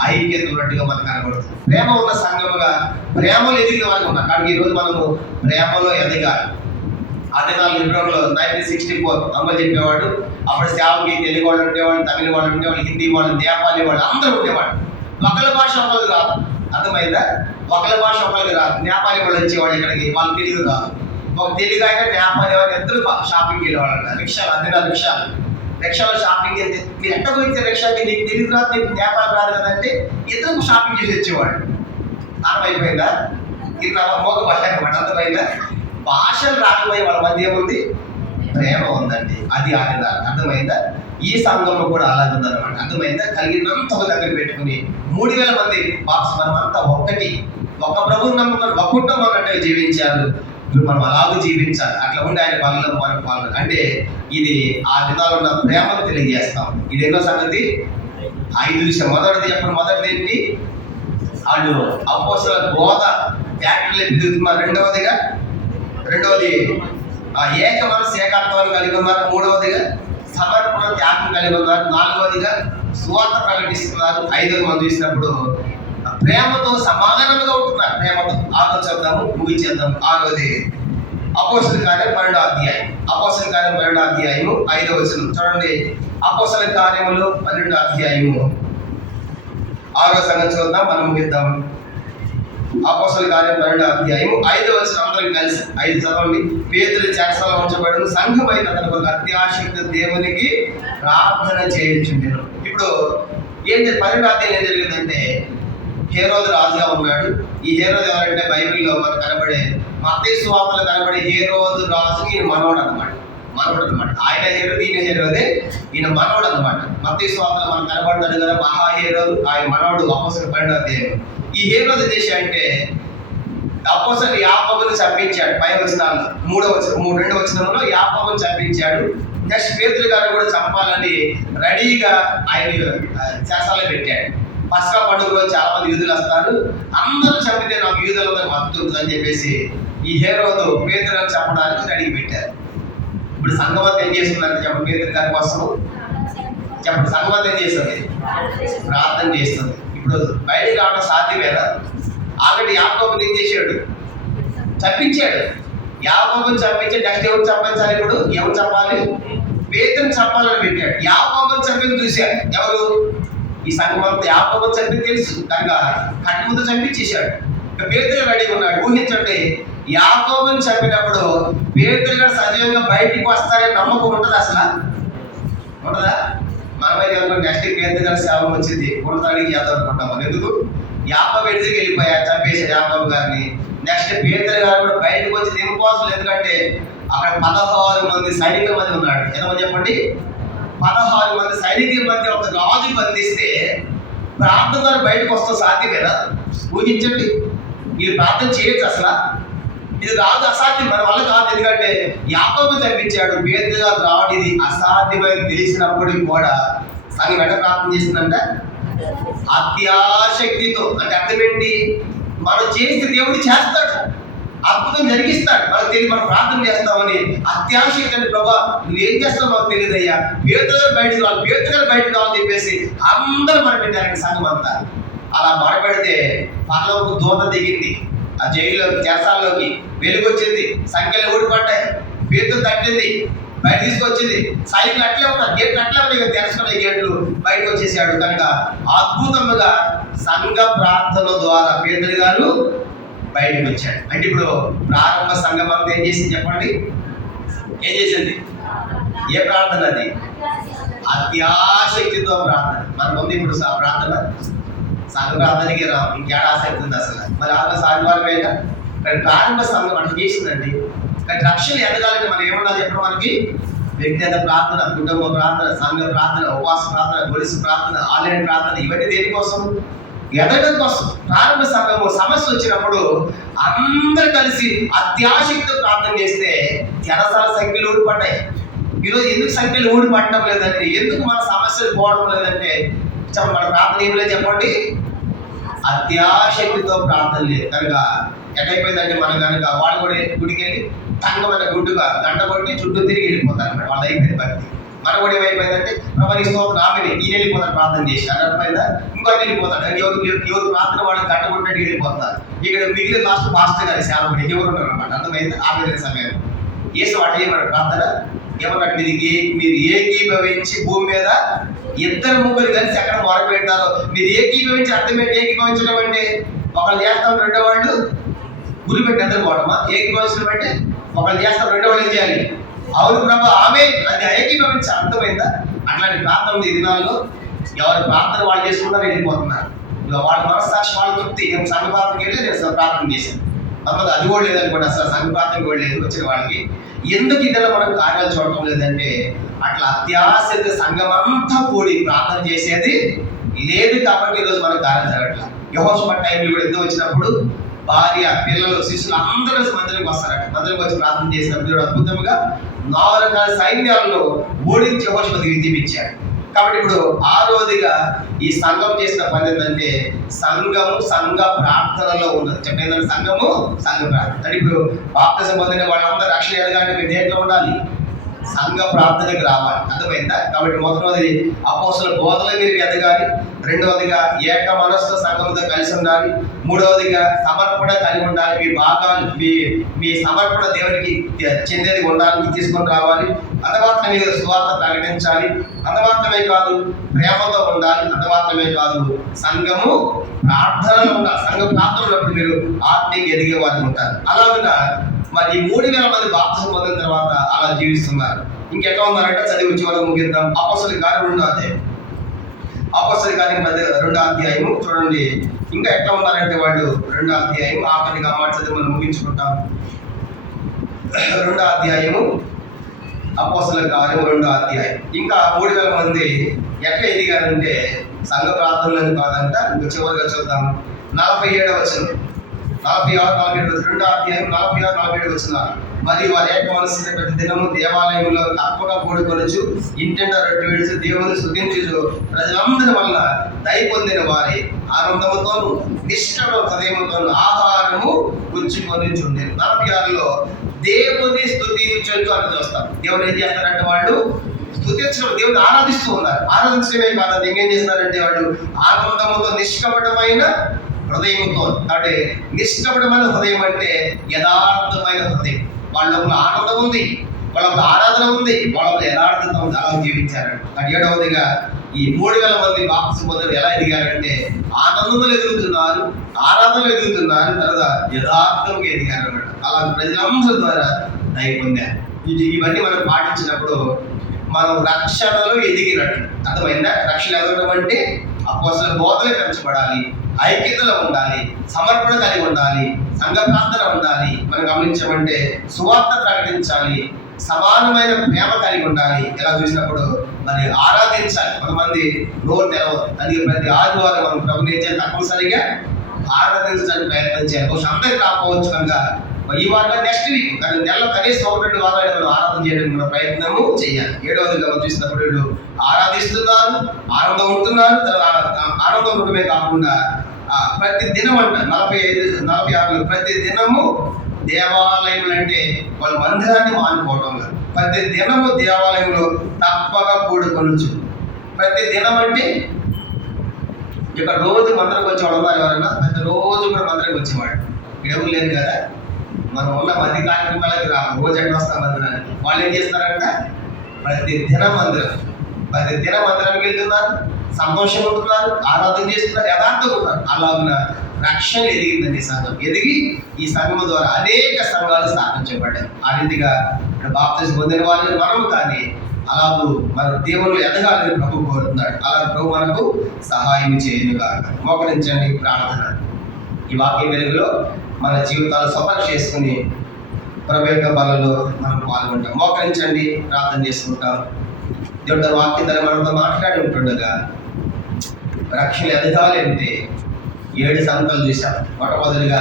ఐక్యత ఉన్నట్టుగా మనకు కనబడుతుంది. ప్రేమ ఉన్న సంఘముగా ప్రేమలో ఎదిగిన వాళ్ళు ఉన్నారు. కాబట్టి ఈరోజు మనము ప్రేమలో ఎదగాలి. ఆ దినాలు హెబ్రోన్లో 1964 అమ్మ చెప్పేవాడు. అప్పుడు సేవకి తెలుగు వాళ్ళు ఉండేవాళ్ళు, తమిళ వాళ్ళు ఉండేవాళ్ళు, హిందీ వాళ్ళు, నేపాలి వాళ్ళు అందరూ ఉండేవాళ్ళు. ఒకళ్ళ భాష ఒకళ్ళు రాదు. అర్థమైందా? ఒకళ్ళ భాష ఒకళ్ళకి రాదు. నేపాలి వాళ్ళు వచ్చేవాళ్ళు ఇక్కడికి, వాళ్ళు తెలుగు రాదు. ఒక తెలుగు అయినా నేపాలి వాళ్ళు ఇద్దరు షాపింగ్కి వెళ్ళేవాళ్ళు. రిక్షాలు, అన్ని రిక్షాలో షాపింగ్ చేస్తే మీరు ఎక్కడ పోయించే రిక్షాకి నీకు తెలుగు రాదు, నీకు నేపాలి రాదు కదంటే ఇద్దరు షాపింగ్ చేసి వచ్చేవాడు. అర్థమైపోయిందా? ఇది నా మోగ భాష అనమాట. అర్థమైందా? భాషలు రాకపోయే వాళ్ళ మధ్య ఏముంది? ప్రేమ ఉందండి. అది ఆనందాలు. అర్థమైందా? ఈ సంఘంలో కూడా అలాగే ఉందన్నమాట. అర్థమైందా? కలిగినంత ఒక దగ్గర పెట్టుకుని 3000 మంది బాక్స్ మనం అంతా ఒక్కటి, ఒక ప్రభువు నమ్ముకొని ఒక కుటుంబం అన్నట్టుగా జీవించారు. ఇప్పుడు మనం అలాగే జీవించాలి. అట్లా ఉండి ఆయన పనులు మనం పాల్గొన అంటే ఇది ఆ దినాలు ఉన్న ప్రేమను తెలియజేస్తాం. ఇది ఎన్నో సంగతి? 5 విషయం. మొదటిది ఏంటి? వాళ్ళు అపోస్తలుల బోధ ఫ్యాక్టరీలో ఎదుగుతున్నారు. రెండవది ఏక మనసు ఏకాత్వాన్ని కలిగి ఉన్నారు. 3వదిగా సమర్పణ త్యాగం కలిగి ఉన్నారు. 4వదిగా సువార్త ప్రకటిస్తున్నారు. 5వది మనం చూసినప్పుడు ప్రేమతో సమానంగా ఉంటున్నారు. ప్రేమతో 6వ చెప్తాము, ముగించేద్దాం. 6వది అపోస్తలుల కార్యం 12వ అధ్యాయం. అపోస్తలుల కార్యం 12వ అధ్యాయము 5వ వచనం చూడండి. అపోస్తలుల కార్యములు 12వ అధ్యాయము 6వ సంగతి చూద్దాం, మనం ముగిద్దాం. అపోస్తలుల కార్యం 12వ అధ్యాయము 5వ వచనం అందరికి కలిసి 5 చదవండి. పేతురు చెరసాలలో ఉంచబడిన సంఘం అయితే అతనికి ఒక అత్యాశక్తి దేవునికి ప్రార్థన చేయించుండెను. ఇప్పుడు 12వ అధ్యాయం ఏం జరిగిందంటే, హేరోదు రాజుగా ఉన్నాడు. ఈ హేరోదు ఎవరంటే బైబిల్లో మనకు కనబడే మత్తయి సువార్తలో కనబడే హేరోదు రాజుకి ఈయన మనవడు అనమాట. ఆయన హేరోదు, ఈయన హేరోదే, ఈయన మనవడు అనమాట. మత్తయి సువార్తలో మనకు కనబడ్డాడు కదా మహా హేరోదు, ఆయన మనవడు. అపోస్తలుల 12వ అధ్యాయం. ఈ హేరోదు చేసి అంటే అపోస్తలుడు యాకోబుని చంపించాడు. 2వ వచనంలో యాకోబుని చంపించాడు. నెక్స్ట్ పేతురు గారిని కూడా చంపాలని రెడీగా ఆయన చేసాలో పెట్టాడు. పస్కా పండుగలో చాలా మంది యూదులు వస్తారు, అందరూ చంపితే నాకు యూదులందరూ మద్దతు ఉంటుంది అని చెప్పేసి ఈ హేరోదు పేతురుని చంపడానికి రెడీ పెట్టారు. ఇప్పుడు సంఘమంతా ఏం చేస్తుందంటే చెప్పండి, పేతురు గారి కోసం చెప్పండి, సంఘమంతా ఏం చేస్తుంది? ప్రార్థన చేస్తుంది. ఇప్పుడు బయటికి రావడం సాధ్యమేనా? ఆల్రెడీ యాకోబుని ఏం చేశాడు? చంపించాడు. యాకోబుని చంపించి నెక్స్ట్ ఎవరు చంపించాలి? ఇప్పుడు ఎవరు చంపాలి? పేతురుని చంపాలని పెట్టాడు. యాకోబుని చంపిని చూశాడు ఎవరు? ఈ సంఘమంతా యాకోబుని చంపి తెలుసు కనుక కట్టి ముందు చంపించేశాడు. ఇక పేతురు రెడీ ఉన్నాడు. ఊహించండి, యాకోబుని చంపినప్పుడు పేతురు గారు సజీవంగా బయటికి వస్తారని నమ్మకం ఉంటుంది అసలు? ఉంటుందా? మనమైతే అనుకుంటే నెక్స్ట్ పేతురు గారి సేవం వచ్చింది ఉండడానికి చేద్దాం అనుకుంటాం. మనం ఎందుకు? యాకోబు ఎడికి వెళ్ళిపోయారు, చంపేశాడు యాకోబు గారిని. నెక్స్ట్ పేతురు గారు కూడా బయటకు వచ్చి దీనికోసం, ఎందుకంటే అక్కడ 16 మంది సైనికుల మధ్య ఉన్నాడు. ఎంతమంది చెప్పండి? 16 మంది సైనికుల మధ్య ఒక రాజు బంధిస్తే ప్రార్థన ద్వారా బయటకు వస్తాం సాధ్యమేనా? ఊహించండి, ఇది ప్రార్థన చేయొచ్చు అసలు? ఇది రాదు, అసాధ్యం, మన వల్ల కాదు. ఎందుకంటే యాకోబు చంపించాడు, పేతురు గారు రావడం ఇది అసాధ్యమని తెలిసినప్పటికీ కూడా సంఘం వెంట ప్రార్థన చేసిందంట అత్యాశక్తితో. అంటే అర్థం ఏంటి? మనం చేస్తే దేవుడు చేస్తాడు, అద్భుతం జరిగిస్తాడు. మనకు తెలియదు, మనం ప్రార్థన చేస్తామని అత్యాశక్తి. అంటే ప్రభా నువ్వేం చేస్తావు మాకు తెలియదు అయ్యా, పేతురు గారు బయటకు రావాలి, పేతురు గారు బయటకు రావాలని చెప్పేసి అందరూ మొరపెట్టారండి సంఘం అంతా. అలా మొరపెడితే పరలోకపు దూత దిగింది, ఆ జైల్లో చెరసాల్లోకి వెలుగు వచ్చింది, సంఖ్యలు ఊడిపడ్డాయి, పేతురు తట్టింది, బయట తీసుకొచ్చింది. సైకిల్ అట్లే ఉన్నారు, గేట్లు అట్లే ఉన్నాయి, తెరుచుకునే గేట్లు బయటకు వచ్చేసాడు. కనుక అద్భుతముగా సంఘ ప్రార్థన ద్వారా పేతురు గారు బయటకు వచ్చాడు. అంటే ఇప్పుడు ప్రారంభ సంఘం అంతా ఏం చేసింది చెప్పండి? ఏం చేసింది? ఏ ప్రార్థన అది? అత్యాశక్తితో ప్రార్థన. మనకు ఉంది ఇప్పుడు ప్రార్థన. సంఘ ప్రార్థనకి రా, ఇంకేడా ఆసక్తి ఉంది అసలు? మరి ఆత్మ సాధివారమేగా. కానీ ప్రారంభ సంఘం అట్లా చేసిందండి. కానీ రక్షణ ఎదగాలని మనం ఏమన్నా చెప్పడం, మనకి వ్యక్తిగత ప్రార్థన, కుటుంబ ప్రార్థన, సంఘ ప్రార్థన, ఉపవాస ప్రార్థన, గొలుసు ప్రార్థన, ఆన్లైన్ ప్రార్థన, ఇవన్నీ దేనికోసం? ఎదగడం కోసం. ప్రారంభ సంఘము సమస్య వచ్చినప్పుడు అందరూ కలిసి అత్యాశక్తితో ప్రార్థన చేస్తే చెరసాల సంఖ్యలు ఊడిపడ్డాయి. ఈరోజు ఎందుకు సంఖ్యలు ఊడిపడటం లేదంటే, ఎందుకు మన సమస్యలు పోవడం లేదంటే చెప్పండి, మన ప్రార్థన ఏం లేదు చెప్పండి? అత్యాశక్తితో ప్రార్థన లేదు. కనుక ఎక్కడైపోయిందంటే మనం కనుక వాళ్ళు కూడా గుడికి వెళ్ళి తంగమైన గుడ్డుగా గంట కొట్టి చుట్టూ తిరిగి వెళ్ళిపోతారు అన్నమాట. వాళ్ళు అయిపోయింది భక్తి. మన కూడా ఏమైపోయిందంటే ప్రభాని స్తోత్రం ఆమెని ఈయన వెళ్ళిపోతారు ప్రార్థన చేసి అర్థమైందా? ఇంకో వెళ్ళిపోతాడు. కానీ ఎవరు ప్రార్థన వాళ్ళు గంట కొట్టినట్టు వెళ్ళిపోతారు. ఇక్కడ మిగిలిన లాస్ట్ పాస్టర్ గారి సేవకుడు ఎవరు ఉన్నారు అనమాట. అర్థమైంది? ఆమె సమయం ఏసు వాటి ఏమన్నాడు ప్రార్థన? ఏమన్నాడు? మీరు ఏకీభవించి భూమి మీద ఇద్దరు ముగ్గురు కలిసి ఎక్కడ మొరపెట్టారో మీరు ఏకీభవించి. అర్థమేంటి ఏకీభవించడం అంటే? ఒకళ్ళు చేస్తాం, రెండో వాళ్ళు గురి పెట్టి నిద్రపోవడమా? ఏకీభవించడం అంటే ఒకళ్ళు చేస్తాం, రెండో వాళ్ళు ఏం చేయాలి? అవును ప్రభా ఆమె, అది ఏకీభవించి. అర్థమైందా? అట్లాంటి ప్రార్థన ఈ దినాల్లో ఎవరి ప్రార్థన వాళ్ళు చేసుకుంటారు, వెళ్ళిపోతున్నారు. వాళ్ళ మనస్సాక్షి వాళ్ళు తృప్తి. నేను సంఘ ప్రార్థనకి వెళ్ళి నేను ప్రార్థన చేశాను, అది కూడా లేదనుకోండి, అసలు సంఘ ప్రార్థన కూడా లేదు వచ్చిన వాళ్ళకి. ఎందుకు ఇద్దరు మనం కార్యాలు చూడటం లేదంటే అట్లా అత్యాశ సంఘం అంతా కూడి ప్రార్థన చేసేది లేదు కాబట్టి ఈరోజు మనకు కార్యం జరగట్లేదు. యెహోషువ టైంలో కూడా యుద్ధం వచ్చినప్పుడు భార్య, పిల్లలు, శిష్యులు అందరూ మందిరికి వస్తారట. మందిరికి వచ్చి ప్రార్థన చేసినప్పుడు అద్భుతంగా 4 రకాల సైన్యాలను ఓడించి యెహోషువకి విజయం ఇచ్చాడు. కాబట్టి ఇప్పుడు 6వదిగా ఈ సంఘం చేసిన పని ఏంటంటే సంఘము సంఘ ప్రార్థనలో ఉన్నది. చెప్పేందంటే సంఘము సంఘ ప్రార్థన. అంటే ఇప్పుడు బాప్తిసం పొందిన వాళ్ళందరూ రక్షణ ఎదగాలంటే మీరు దేంట్లో ఉండాలి? సంఘ ప్రార్థనకు రావాలి. అర్థమైందా? కాబట్టి మొదటిది అపోస్తలుల బోధనలో మీరు ఎదగాలి. రెండవదిగా ఏక మనస్సు సంఘంతో కలిసి ఉండాలి. మూడవదిగా సమర్పణ కలిగి ఉండాలి. మీ భాగాలు మీ సమర్పణ దేవునికి చెందేది ఉండాలి, తీసుకొని రావాలి. అంతమాత్రమే మీరు సువార్త ప్రకటించాలి. అంతమాత్రమే కాదు ప్రేమతో ఉండాలి. అంతమాత్రమే కాదు సంఘము ప్రార్థనలో ఉండాలి. సంఘ ప్రార్థన ఉన్నప్పుడు మీరు ఆత్మీయంగా ఎదిగే వారు ఉంటారు. అలాగా మరి 3000 మంది బాప్తిసం పొందిన తర్వాత అలా జీవిస్తున్నారు. ఇంకెట్లా ఉన్నారంటే చదివి చివరకు ముగిద్దాం. అపోస్తలుల కార్యం 2వ అధ్యాయం. అపోస్తలుల కార్యం 2వ అధ్యాయము చూడండి. ఇంకా ఎట్లా ఉన్నారంటే వాళ్ళు 2వ అధ్యాయం ఆఖరిగా మాట చదివి మనం ముగించుకుంటాం. 2వ అధ్యాయము అపోస్తలుల కార్యం 2వ అధ్యాయం. ఇంకా 3000 మంది ఎట్లా ఎదిగారంటే సంఘ ప్రార్థనలను కాదంట. ఇంకా చివరిగా చూద్దాం 47వ వచనం, 46, 47, 2వ అధ్యాయం 46, 47 వచనాలు. మరియు వారు ఏక మనస్సుతో ప్రతి దినము దేవాలయంలో తప్పక కూడుకొనుచు ఇంటింట రొట్టె విడిచి దేవుని స్తుతించుచు ప్రజలందరి వల్ల దయ పొందిన వారి ఆనందముతోను నిష్ఠల హృదయముతోను ఆహారము పుచ్చుకొనిచుండెను. 46లో దేవుని స్తుతించు అని చూస్తాం. దేవుడు ఏం చేస్తారంటే వాళ్ళు స్తుతించడం, దేవుని ఆరాధిస్తూ ఉన్నారు. ఆరాధించడమే కాదు, ఇంకేం చేస్తున్నారంటే వాళ్ళు ఆనందముతో నిష్కపటమైన హృదయంతో. అంటే నిష్కపటమైన హృదయం అంటే యథార్థమైన హృదయం. వాళ్ళ ఆనందం ఉంది, వాళ్ళ ఆరాధన ఉంది, వాళ్ళ యథార్థత ఉంది. అలా జీవించారు. 7వదిగా ఈ 3000 మంది బాప్తిస్మం పొందిన ఎలా ఎదిగారంటే ఆనందంలో ఎదుగుతున్నారు, ఆరాధనలు ఎదుగుతున్నారు, తర్వాత యథార్థంగా ఎదిగారు అన్నమాట. అలా ప్రజలందరి ద్వారా దయ పొందారు. ఇవన్నీ మనం పాటించినప్పుడు మనం రక్షణలో ఎదిగినట్టు అర్థమైందా? రక్షణ ఎదగడం అంటే అపోస్తలుల బోధలే పెంచబడాలి, ఐక్యతలో ఉండాలి, సమర్పణ కలిగి ఉండాలి, సంఘ ప్రార్థన ఉండాలి. మనం గమనించమంటే సువార్త ప్రకటించాలి, సమానమైన ప్రేమ కలిగి ఉండాలి. ఇలా చూసినప్పుడు మరి ఆరాధించాలి. కొంతమంది నోరు తెరవదు. అది ప్రతి ఆదివారం మనం ప్రభుని ఏం చేయాలి? తప్పనిసరిగా ఆరాధించడానికి ప్రయత్నం చేయాలి. బహుశా అందరికి రాకపోవచ్చు కనుక ఈ వారం నెక్స్ట్ వీక్ కానీ నెలలో కనీసం 1-2 వారాలు మనం ఆరాధన చేయడానికి మన ప్రయత్నము చేయాలి. 7వదిగా చూసినప్పుడు వీళ్ళు ఆరాధిస్తున్నారు, ఆనందం ఉంటున్నారు. ఆనందం ఉండడమే కాకుండా ప్రతి దినం అంట 45-46 ప్రతి దినము దేవాలయం అంటే వాళ్ళ మందిరాన్ని మానుకోవడం లేదు. ప్రతి దినము దేవాలయంలో తప్పక కూడుకొనుచు. ప్రతి దినం అంటే ఇక్కడ రోజు మందిరం వచ్చేవాడు ఉన్నారు ఎవరైనా? ప్రతి రోజు కూడా మందిరం వచ్చేవాడు ఎవరు లేదు కదా. మనం ఉన్న మధ్య కార్యక్రమాలకి రోజు ఎక్కడ వస్తాం మందిరానికి. వాళ్ళు ఏం చేస్తారంట? ప్రతి దినం మందిరం, ప్రతి దినం మందిరానికి వెళ్తున్నారు, సంతోషంగా ఉంటున్నారు, ఆరాధన చేస్తున్నారు, యథార్థంగా ఉన్నారు. అలా ఉన్న రక్షణ ఎదిగిందండి సంఘం. ఎదిగి ఈ సంఘం ద్వారా అనేక సంఘాలు స్థాపించబడ్డాయి. ఆ రీతిగా బాప్తిస్మం పొందిన వాళ్ళు మనము కానీ అలాగూ మన దేవుళ్ళు ఎదగాలని ప్రభు కోరుతున్నాడు. అలా ప్రభు మనకు సహాయం చేయనుగా. మోకరించండి, ప్రార్థన. ఈ వాక్య వెలుగులో మన జీవితాలు సఫర్ చేసుకుని ప్రభు యొక్క బలలో మనం పాల్గొంటాం. మోకరించండి, ప్రార్థన చేసుకుంటాం. దేవుడు వాక్యం ద్వారా మనతో మాట్లాడి ఉంటుండగా రక్షణ ఎదగాలి అంటే 7 సంగతులు చూసాం. మొట్టమొదటిగా